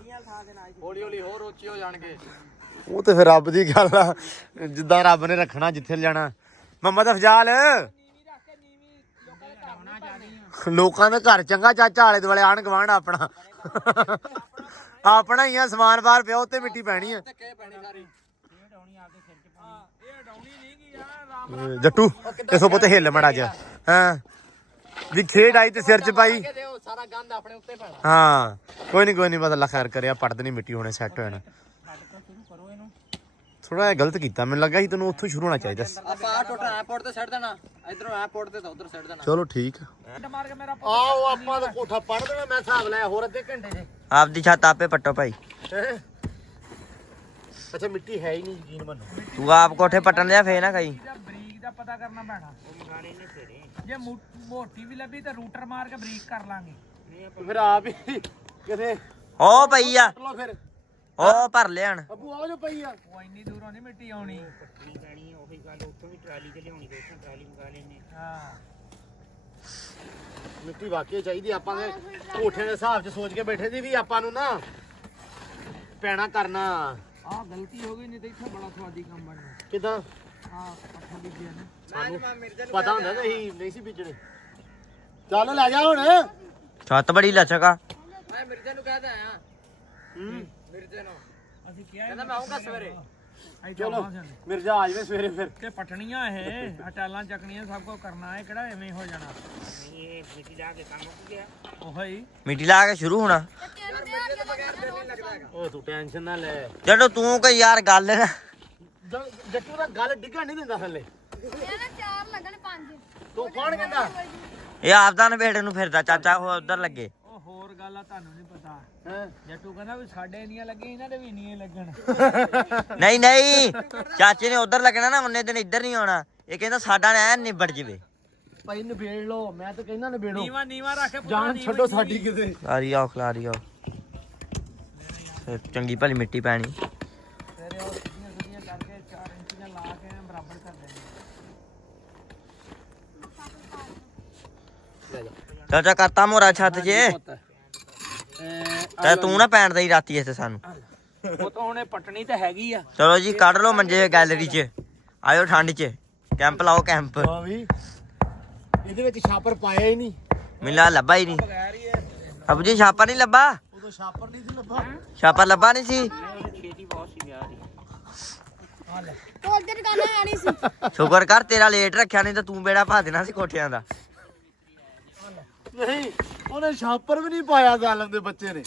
ਹੌਲੀ ਹੌਲੀ ਹੋਰ ਉੱਚੇ ਹੋ ਜਾਣਗੇ ਉਹ ਤੇ ਫਿਰ ਰੱਬ ਦੀ ਗੱਲ ਆ ਜਿੱਦਾਂ ਰੱਬ ਨੇ ਰੱਖਣਾ ਜਿੱਥੇ ਲਿਜਾਣਾ ਮੁਹੰਮਦ ਅਫਜ਼ਾਲ ਲੋਕਾਂ ਦੇ ਘਰ ਚੰਗਾ ਚਾਚਾ ਆਲੇ ਦੁਆਲੇ ਆਣ ਗਵਾਂਢ ਆਪਣਾ ਆਪਣਾ ਹੀ ਆ ਸਮਾਨ ਬਾਹਰ ਪਿਆ ਉੱਤੇ ਮਿੱਟੀ ਪੈਣੀ ਆ ਇਹ ਡਾਉਣੀ ਨਹੀਂ ਗਈ ਆ ਜੱਟੂ ਇਸੋ ਪੁੱਤ ਹਿੱਲ ਮੜਾ ਜਾ ਹਾਂ ਵੀ ਖੇਡ ਆਈ ਤੇ ਸਿਰ ਚ ਪਾਈ ਸਾਰਾ ਗੰਦ ਆਪਣੇ ਉੱਤੇ ਪੈਣਾ। ਹਾਂ ਕੋਈ ਨਹੀਂ ਬਸ ਅੱਲਾ ਖੈਰ ਕਰਿਆ ਪੱਟ ਦੇਣੀ ਮਿੱਟੀ ਹੋਣੇ ਸੈੱਟ ਹੋ ਜਾਣਾ ਥੋੜਾ ਜਿਹਾ ਗਲਤ ਕੀਤਾ ਮੈਨੂੰ ਲੱਗਾ ਸੀ ਤੈਨੂੰ ਉੱਥੋਂ ਸ਼ੁਰੂ ਹੋਣਾ ਚਾਹੀਦਾ ਸੀ। ਆਪਾਂ ਆ ਟੋਟਾ ਐਪੋਰਟ ਤੇ ਛੱਡ ਦੇਣਾ, ਇਧਰੋਂ ਐਪੋਰਟ ਤੇ ਤਾਂ ਉਧਰ ਛੱਡ ਦੇਣਾ। ਚਲੋ ਠੀਕ ਮਾਰ ਕੇ ਮੇਰਾ ਆਓ ਆਪਾਂ ਤਾਂ ਕੋਠਾ ਪੜ ਦੇਣਾ ਮੈਂ ਹਿਸਾਬ ਲਾਇਆ ਹੋਰ ਅੱਧੇ ਘੰਟੇ ਦੇ ਆਪਦੀ ਛੱਤ ਆਪੇ ਪੱਟੋ ਭਾਈ। ਅੱਛਾ ਮਿੱਟੀ ਹੈ ਹੀ ਨਹੀਂ ਯਕੀਨ ਮੰਨੋ ਤੂੰ ਆਪ ਕੋਠੇ ਪੱਟਣ ਲਿਆ ਫੇਰ ਨਾ ਕਹੀਂ। ਬਰੀਕ ਦਾ ਪਤਾ ਕਰਨਾ ਪੈਣਾ। ਉਹ ਮਗਾਣੇ ਨੇ ਫੇਰੇ ਜੇ ਮੋਟੀ ਵੀ ਲੱਭੀ ਤਾਂ ਰੂਟਰ ਮਾਰ ਕੇ ਬਰੀਕ ਕਰ ਲਾਂਗੇ। ਫਿਰ ਆਪ ਹੀ ਕਿਤੇ ਉਹ ਪਈ ਆ, ਲੋ ਫਿਰ ਉਹ ਭਰ ਲਿਆਣ। ਅੱਬੂ ਆਓ ਜੋ ਪਈ ਆ ਉਹ ਇੰਨੀ ਦੂਰੋਂ ਨਹੀਂ ਮਿੱਟੀ ਆਉਣੀ। ਉਹੀ ਗੱਲ ਉੱਥੋਂ ਵੀ ਟਰਾਲੀ ਤੇ ਲਿਆਉਣੀ ਤੇ ਉੱਥੋਂ ਟਰਾਲੀ ਮੰਗਾ ਲੈਣੇ। ਹਾਂ ਮਿੱਟੀ ਵਾਕਈ ਚਾਹੀਦੀ ਆਪਾਂ ਦੇ ਕੋਠਿਆਂ ਦੇ ਹਿਸਾਬ 'ਚ ਸੋਚ ਕੇ ਬੈਠੇ ਸੀ ਵੀ ਆਪਾਂ ਨੂੰ ਨਾ ਪੈਣਾ ਕਰਨਾ ਆਹ ਗਲਤੀ ਹੋ ਗਈ, ਨਹੀਂ ਤਾਂ ਇੱਥੇ ਬੜਾ ਸਵਾਦੀ ਕੰਮ ਬਣਨਾ। ਕਿਦਾਂ ਆਹ ਪੱਠਾ ਬੀਜਿਆ ਨੇ ਸਾਨੂੰ ਪਤਾ ਹੁੰਦਾ ਨਹੀਂ ਸੀ ਬੀਜਣੇ ਚੱਲ ਲੈ ਜਾ ਹੁਣ ਛੱਤ ਬੜੀ ਲਚਕਾ। ਮੈਂ ਮਿਰਜ਼ੇ ਨੂੰ ਕਹਿ ਆਇਆ ਮਿਰਜ਼ੇ ਨੂੰ, ਅਸੀਂ ਕਿਹਾ ਕਹਿੰਦਾ ਮੈਂ ਆਉਂਗਾ ਸਵੇਰੇ। ਚਲੋ ਮਿਰਜ਼ਾ ਆ ਜਾਵੇ ਸਵੇਰੇ ਫਿਰ ਤੇ ਪਟਣੀਆਂ ਇਹ ਹਟਾਲਾਂ ਚੱਕਣੀਆਂ ਸਭ ਕੁਝ ਕਰਨਾ ਇਹ ਕਿਹੜਾ ਐਵੇਂ ਹੋ ਜਾਣਾ। ਇਹ ਮਿੱਟੀ ਲਾ ਕੇ ਕੰਮ ਹੋ ਗਿਆ। ਉਹੀ ਮਿੱਟੀ ਲਾ ਕੇ ਸ਼ੁਰੂ ਹੋਣਾ। ਉਹ ਤੂੰ ਟੈਨਸ਼ਨ ਨਾ ਲੈ ਜਦੋਂ ਤੂੰ ਕੋਈ ਯਾਰ ਗੱਲ ਨਾ ਜੱਟੂ ਦਾ ਗੱਲ ਡਿੱਗਣ ਨਹੀਂ ਦਿੰਦਾ ਥੱਲੇ ਇਹਨੇ 4 ਲੱਗਣ 5 ਤੂੰ ਕੌਣ ਕਹਿੰਦਾ ਇਹ ਆਪਦਾ ਨਵੇੜੇ ਨੂੰ ਫਿਰਦਾ ਚਾਚਾ ਉਹ ਉਧਰ ਲੱਗੇ। ਉਹ ਹੋਰ ਗੱਲ ਆ ਤੁਹਾਨੂੰ ਨਹੀਂ ਪਤਾ। ਹੈਂ? ਜੱਟੂ ਕਹਿੰਦਾ ਵੀ ਸਾਡੇ ਇੰਨੀਆਂ ਲੱਗੀਆਂ ਇਹਨਾਂ ਦੇ ਵੀ ਇੰਨੀਆਂ ਲੱਗਣ। ਨਹੀਂ ਚਾਚੇ ਨੇ ਉਧਰ ਲੱਗਣਾ ਨਾ, ਉਹਨੇ ਦਿਨ ਇੱਧਰ ਨਹੀਂ ਆਉਣਾ। ਇਹ ਕਹਿੰਦਾ ਸਾਡਾ ਨਾ ਨਿਬੜ ਜਵੇ। ਭਾਈ ਨਿਬੇੜ ਲੋ ਮੈਂ ਤਾਂ ਕਹਿੰਦਾ ਨਿਬੇੜੋ ਨੀਵਾ ਰੱਖ ਕੇ ਜਾਨ ਛੱਡੋ ਸਾਡੀ ਕਿਤੇ ਖਲਾਰੀ ਆਓ ਖਲਾਰੀ ਆਓ ਫਿਰ ਚੰਗੀ ਭਲੀ ਮਿੱਟੀ ਪੈਣੀ। ਤੇਰੇ ਉਹ ਸਿੱਧੀਆਂ ਕਰਕੇ 4 ਇੰਚ ਦੀਆਂ ਲਾ ਕੇ ਬਰਾਬਰ ਕਰ ਦੇਣੀ। ਚਾਚਾ ਕਰਤਾ ਮੋਰਾ ਛੱਤ 'ਚ ਤੇ ਤੂੰ ਨਾ ਪੈਣ ਦਈ ਰਾਤੀ ਇੱਥੇ ਸਾਨੂੰ। ਉਹ ਤਾਂ ਉਹਨੇ ਪਟਣੀ ਤੇ ਹੈਗੀ ਆ। ਚਲੋ ਜੀ ਕੱਢ ਲਓ ਮੰਜੇ ਗੈਲਰੀ 'ਚ, ਆਇਓ ਠੰਡ 'ਚ ਕੈਂਪ ਲਾਓ ਕੈਂਪ। ਹਾਂ ਵੀ ਇਹਦੇ ਵਿੱਚ ਛਾਪਰ ਪਾਇਆ ਹੀ ਨਹੀਂ ਮਿਲਾ ਲੱਭਾ ਹੀ ਨਹੀਂ। ਬਗੈਰ ਹੀ ਹੈ। ਅਬੂ ਜੀ ਛਾਪਾ ਨਹੀਂ ਲੱਭਾ, ਉਦੋਂ ਛਾਪਰ ਨਹੀਂ ਸੀ ਲੱਭਾ ਛਾਪਾ ਲੱਭਾ ਨਹੀਂ ਸੀ। ਛੇਤੀ ਬਹੁਤ ਸੀ ਵਿਆਹ ਦੀ। ਆ ਲੈ ਕੋਲ ਤੇ ਦੁਕਾਨਾਂ ਹੈ ਨਹੀਂ ਸੀ। ਸ਼ੁਕਰ ਕਰ ਤੇਰਾ ਲੇਟ ਰੱਖਿਆ, ਨਹੀਂ ਤਾਂ ਤੂੰ ਬੇੜਾ ਪਾ ਦੇਣਾ ਸੀ ਕੋਠਿਆਂ ਦਾ। ਨਹੀਂ ਉਹਨੇ ਛਾਪਰ ਵੀ ਨਹੀਂ ਪਾਇਆ ਜ਼ਾਲਮ ਦੇ ਬੱਚੇ ਨੇ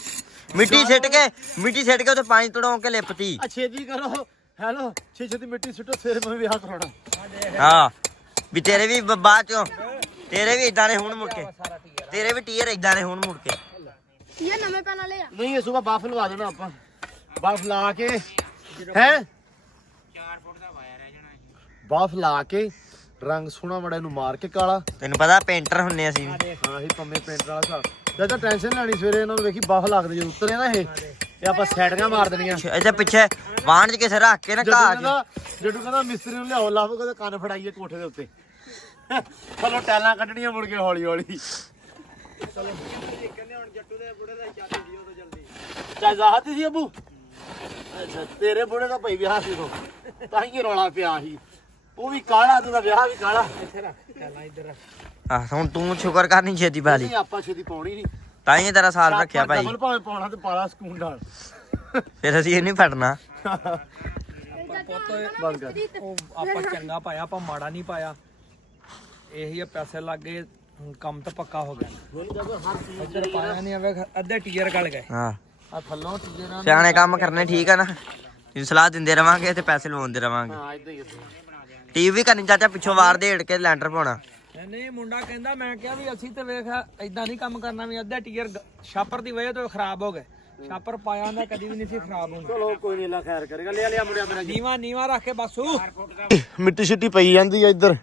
ਮਿੱਟੀ ਸਿੱਟ ਕੇ ਉੱਤੇ ਪਾਣੀ ਤੜਾਉ ਕੇ ਲਿਪਤੀ। ਆ ਛੇਤੀ ਕਰੋ ਹੈਲੋ ਛੇਤੀ ਮਿੱਟੀ ਸੁੱਟੋ ਸਵੇਰੇ ਮੈਂ ਵਿਆਹ ਕਰਾਉਣਾ ਹਾਂ ਵੀ ਤੇਰੇ ਵੀ ਬਾਅਦ ਚੋਂ ਤੇਰੇ ਵੀ ਇਦਾਂ ਨੇ ਹੁਣ ਮੁੜ ਕੇ, ਤੇਰੇ ਵੀ ਟੀਅਰ ਇਦਾਂ ਨੇ ਹੁਣ ਮੁੜ ਕੇ। ਇਹ ਨਵੇਂ ਪੈਨ ਵਾਲੇ ਆ। ਨਹੀਂ ਇਹ ਸੁਬਾ ਬਾਫ ਲਵਾ ਦੇਣਾ ਆਪਾਂ ਬਾਫ ਲਾ ਕੇ ਹੈ 4 ਫੁੱਟ ਦਾ ਵਾਇਆ ਰਹਿ ਜਾਣਾ ਇਹ। ਬਾਫ ਲਾ ਕੇ ਰੰਗ ਸੋਹਣਾ ਮੜਾ ਇਹਨੂੰ ਮਾਰ ਕੇ ਕਾਲਾ। ਤੈਨੂੰ ਪਤਾ ਪੇਂਟਰ ਹੁੰਨੇ ਅਸੀਂ ਵੀ। ਹਾਂ ਅਸੀਂ ਪੰਮੇ ਪੇਂਟਰ ਵਾਲਾ ਹਿਸਾਬ ਜਦੋਂ ਟੈਨਸ਼ਨ ਲੈਣੀ ਸਵੇਰੇ ਇਹਨਾਂ ਨੂੰ ਵੇਖੀ ਬਾਫ ਲੱਗਦੇ ਜਦੋਂ ਉਤਰੇ ਨਾ ਇਹ ਆਪਾਂ ਸੈਟੀਆਂ ਮਾਰ ਦੇਣੀਆਂ। ਇੱਥੇ ਪਿੱਛੇ ਵਾਣ 'ਚ ਕਿਸੇ ਰੱਖ ਕੇ ਨਾ ਘਾਹ 'ਚ। ਜਦੋਂ ਕਹਿੰਦਾ ਮਿਸਤਰੀ ਨੂੰ ਲਿਆਓ ਲਾਵੋ ਕਹਿੰਦਾ ਕੰਨ ਫੜਾਈਏ ਕੋਠੇ ਦੇ ਉੱਤੇ ਚਲੋ ਟੈਲਾਂ ਕੱਢਣੀਆਂ ਮੁੜ ਕੇ ਹੌਲੀ ਹੌਲੀ। ਚਲੋ ਕਹਿੰਦੇ ਹੁਣ ਜੱਟੂ ਦੇ ਬੁੜੇ ਦਾ ਚੱਲ ਜੀ ਉਦੋਂ ਜਲਦੀ ਚਾਹਤ ਸੀ ਅਬੂ। ਅੱਛਾ ਤੇਰੇ ਬੁੜੇ ਦਾ ਭਾਈ ਵਿਆਹ ਸੀ ਉਹ ਤਾਂ ਹੀ ਰੌਲਾ ਪਿਆ ਸੀ। ਉਹ ਵੀ ਕਾਲਾ ਤੇ ਦਾ ਵਿਆਹ ਵੀ ਕਾਲਾ। ਇੱਥੇ ਰੱਖ ਟੈਲਾਂ ਇੱਧਰ ਰੱਖ। ਆਹ ਹੁਣ ਤੂੰ ਸ਼ੁਕਰ ਕਰ ਨਹੀਂ ਛੇਤੀ ਪਾ ਲਈ, ਨਹੀਂ ਆਪਾਂ ਛੇਤੀ ਪਾਉਣੀ ਨਹੀਂ। ਤਾਂ ਹੀ ਤੇਰਾ ਸਾਲ ਰੱਖਿਆ ਭਾਈ। ਡਬਲ ਭਾਵੇਂ ਪਾਉਣਾ ਤੇ ਪਾਲਾ ਸਕੂਨ ਨਾਲ। ਫਿਰ ਅਸੀਂ ਇਹ ਨਹੀਂ ਫੜਨਾ। ਬੰਦ ਕਰ ਉਹ ਆਪਾਂ ਚੰਗਾ ਪਾਇਆ, ਆਪਾਂ ਮਾੜਾ ਨਹੀਂ ਪਾਇਆ। ਇਹੀ ਆ ਪੈਸੇ ਲੱਗ ਗਏ, ਹੁਣ ਕੰਮ ਤਾਂ ਪੱਕਾ ਹੋ ਗਿਆ। ਇੱਧਰ ਪਾਇਆ ਨਹੀਂ ਆਵੇ ਅੱਧੇ ਟੀਅਰ ਗਲ ਗਏ। ਹਾਂ ਆ ਥੱਲੋਂ ਟੀਜੇ ਸਿਆਣੇ ਕੰਮ ਕਰਨੇ ਠੀਕ ਆ ਨਾ। ਤੈਨੂੰ ਸਲਾਹ ਦਿੰਦੇ ਰਵਾਂਗੇ ਤੇ ਪੈਸੇ ਲਵਾਉਂਦੇ ਰਵਾਂਗੇ। ਹਾਂ ਇਦਾਂ ਹੀ ਟੀਵੀ ਵੀ ਕਰਨੀ ਚਾਚਾ, ਪਿੱਛੋਂ ਵਾਰ ਦੇੜ ਕੇ ਲੈਂਟਰ ਪਾਉਣਾ। ਨਹੀਂ ਮੁੰਡਾ ਕਹਿੰਦਾ, ਮੈਂ ਕਿਹਾ ਵੀ ਅਸੀਂ ਤੇ ਵੇਖ ਇਦਾਂ ਨਹੀਂ ਕੰਮ ਕਰਨਾ ਵੀ ਅੱਧੇ ਟੀਅਰ ਛਾਪਰ ਦੀ ਵਜ੍ਹਾ ਤੋਂ ਖਰਾਬ ਹੋ ਗਏ। ਛਾਪਰ ਪਾਇਆ ਨਾ ਕਦੀ ਵੀ ਨਹੀਂ ਸੀ ਖਰਾਬ ਹੁੰਦਾ। ਚਲੋ ਕੋਈ ਨਹੀਂ ਅੱਲਾ ਖੈਰ ਕਰੇਗਾ। ਲਿਆ ਮੁੰਡਿਆ ਮੇਰਾ ਨੀਵਾ ਰੱਖ ਕੇ ਬਸ। ਮਿੱਟੀ ਛਿੱਟੀ ਪਈ ਜਾਂਦੀ ਆ ਇੱਧਰ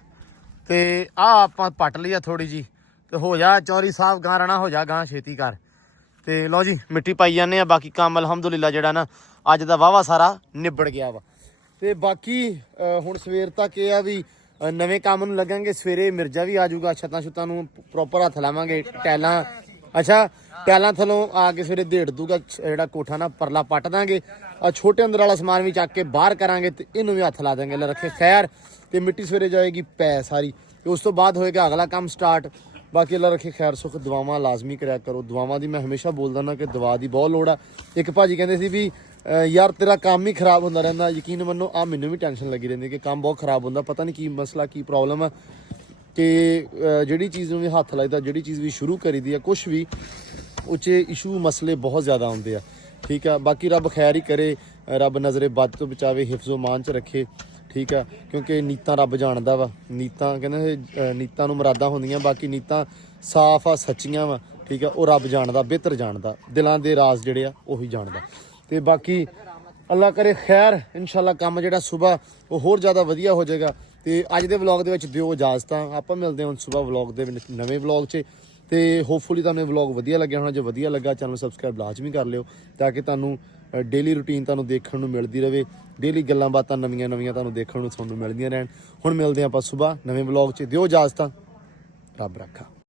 ਤੇ ਆ ਆਪਾਂ ਪੱਟ ਲਈ ਆ ਥੋੜੀ ਜੀ ਤੇ ਹੋ ਜਾ ਚੌਰੀ ਸਾਹਿਬ ਗਾਂ ਰਣਾ ਹੋ ਜਾ ਗਾਂ ਛੇਤੀ ਕਰ। ਤੇ ਲਓ ਜੀ ਮਿੱਟੀ ਪਾਈ ਜਾਂਦੇ ਆ। ਬਾਕੀ ਕੰਮ ਅਲਹਮਦੁਲਿਲਾ ਜਿਹੜਾ ਨਾ ਅੱਜ ਦਾ ਵਾਵਾ ਸਾਰਾ ਨਿਬੜ ਗਿਆ ਵਾ। ਤੇ ਬਾਕੀ ਹੁਣ ਸਵੇਰ ਤੱਕ ਇਹ ਆ ਵੀ ਨਵੇਂ ਕੰਮ ਨੂੰ ਲੱਗਾਂਗੇ। ਸਵੇਰੇ ਮਿਰਜ਼ਾ ਵੀ ਆ ਜਾਊਗਾ, ਛੱਤਾਂ ਛੁੱਤਾਂ ਨੂੰ ਪ੍ਰੋਪਰ ਹੱਥ ਲਾਵਾਂਗੇ। ਟੈਲਾਂ ਅੱਛਾ ਟੈਲਾਂ ਥੱਲੋਂ ਆ ਕੇ ਸਵੇਰੇ ਢੇੜ ਦੂਗਾ ਜਿਹੜਾ ਕੋਠਾ ਨਾ ਪਰਲਾ ਪੱਟ ਦਾਂਗੇ। ਆ ਛੋਟੇ ਅੰਦਰ ਵਾਲਾ ਸਮਾਨ ਵੀ ਚੱਕ ਕੇ ਬਾਹਰ ਕਰਾਂਗੇ ਤੇ ਇਹਨੂੰ ਵੀ ਹੱਥ ਲਾ ਦਾਂਗੇ। ਲੈ ਰੱਖੇ ਖੈਰ ਤੇ ਮਿੱਟੀ ਸਵੇਰੇ ਜਾਏਗੀ ਪੈ ਸਾਰੀ ਤੇ ਉਸ ਤੋਂ ਬਾਅਦ ਹੋਏਗਾ ਅਗਲਾ ਕੰਮ ਸਟਾਰਟ। ਬਾਕੀ ਅੱਲਾ ਰੱਖੇ ਖੈਰ ਸੁੱਖ। ਦੁਆਵਾਂ ਲਾਜ਼ਮੀ ਕਰਿਆ ਕਰੋ। ਦੁਆਵਾਂ ਦੀ ਮੈਂ ਹਮੇਸ਼ਾ ਬੋਲਦਾ ਨਾ ਕਿ ਦੁਆ ਦੀ ਬਹੁਤ ਲੋੜ ਆ। ਇੱਕ ਭਾਜੀ ਕਹਿੰਦੇ ਸੀ ਵੀ ਯਾਰ ਤੇਰਾ ਕੰਮ ਹੀ ਖਰਾਬ ਹੁੰਦਾ ਰਹਿੰਦਾ। ਯਕੀਨ ਮੰਨੋ ਆ ਮੈਨੂੰ ਵੀ ਟੈਨਸ਼ਨ ਲੱਗੀ ਰਹਿੰਦੀ ਕਿ ਕੰਮ ਬਹੁਤ ਖਰਾਬ ਹੁੰਦਾ, ਪਤਾ ਨਹੀਂ ਕੀ ਮਸਲਾ ਕੀ ਪ੍ਰੋਬਲਮ ਆ ਕਿ ਜਿਹੜੀ ਚੀਜ਼ ਨੂੰ ਵੀ ਹੱਥ ਲਾਈਦਾ, ਜਿਹੜੀ ਚੀਜ਼ ਵੀ ਸ਼ੁਰੂ ਕਰੀਦੀ ਆ, ਕੁਛ ਵੀ ਉੱਚੇ ਇਸ਼ੂ ਮਸਲੇ ਬਹੁਤ ਜ਼ਿਆਦਾ ਆਉਂਦੇ ਆ। ਠੀਕ ਆ, ਬਾਕੀ ਰੱਬ ਖੈਰ ਹੀ ਕਰੇ, ਰੱਬ ਨਜ਼ਰੇ ਬਦ ਤੋਂ ਬਚਾਵੇ, ਹਿਫਜ਼ੋ ਮਾਨ 'ਚ ਰੱਖੇ। ਠੀਕ ਆ, ਕਿਉਂਕਿ ਨੀਤਾਂ ਰੱਬ ਜਾਣਦਾ ਵਾ। ਨੀਤਾਂ ਕਹਿੰਦੇ ਨੀਤਾਂ ਨੂੰ ਮੁਰਾਦਾਂ ਹੁੰਦੀਆਂ, ਬਾਕੀ ਨੀਤਾਂ ਸਾਫ਼ ਆ, ਸੱਚੀਆਂ ਵਾ। ਠੀਕ ਆ, ਉਹ ਰੱਬ ਜਾਣਦਾ, ਬਿਹਤਰ ਜਾਣਦਾ, ਦਿਲਾਂ ਦੇ ਰਾਜ਼ ਜਿਹੜੇ ਆ ਉਹੀ ਜਾਣਦਾ। ਤੇ ਬਾਕੀ ਅੱਲਾ ਕਰੇ ਖੈਰ, ਇਨਸ਼ਾਅੱਲਾ ਕੰਮ ਜਿਹੜਾ ਸੁਬਾ ਉਹ ਹੋਰ ਜ਼ਿਆਦਾ ਵਧੀਆ ਹੋ ਜਾਏਗਾ। ਤੇ ਅੱਜ ਦੇ ਵਲੌਗ ਦੇ ਵਿੱਚ ਦਿਓ ਇਜਾਜ਼ਤਾਂ, ਆਪਾਂ ਮਿਲਦੇ ਹਾਂ ਹੁਣ ਸੁਬਾ ਵਲੌਗ ਦੇ ਨਵੇਂ ਵਲੌਗ 'ਚ। ਤੇ ਹੋਪਫੁਲੀ ਤੁਹਾਨੂੰ ਵਲੌਗ ਵਧੀਆ ਲੱਗਿਆ ਹੋਣਾ। ਜੇ ਵਧੀਆ ਲੱਗਾ ਚੈਨਲ ਸਬਸਕ੍ਰਾਈਬ ਲਾਜ਼ਮੀ ਕਰ ਲਿਓ ਤਾਂ ਕਿ ਤੁਹਾਨੂੰ ਡੇਲੀ ਰੂਟੀਨ ਤੁਹਾਨੂੰ ਦੇਖਣ ਨੂੰ ਮਿਲਦੀ ਰਹੇ। ਡੇਲੀ ਗੱਲਾਂ ਬਾਤਾਂ ਨਵੀਆਂ ਤੁਹਾਨੂੰ ਦੇਖਣ ਨੂੰ ਤੁਹਾਨੂੰ ਮਿਲਦੀਆਂ ਰਹਿਣ। ਹੁਣ ਮਿਲਦੇ ਹਾਂ ਆਪਾਂ ਸੁਬਾ ਨਵੇਂ ਵਲੌਗ 'ਚ। ਦਿਓ ਇਜਾਜ਼ਤਾਂ, ਰੱਬ ਰੱਖਾ।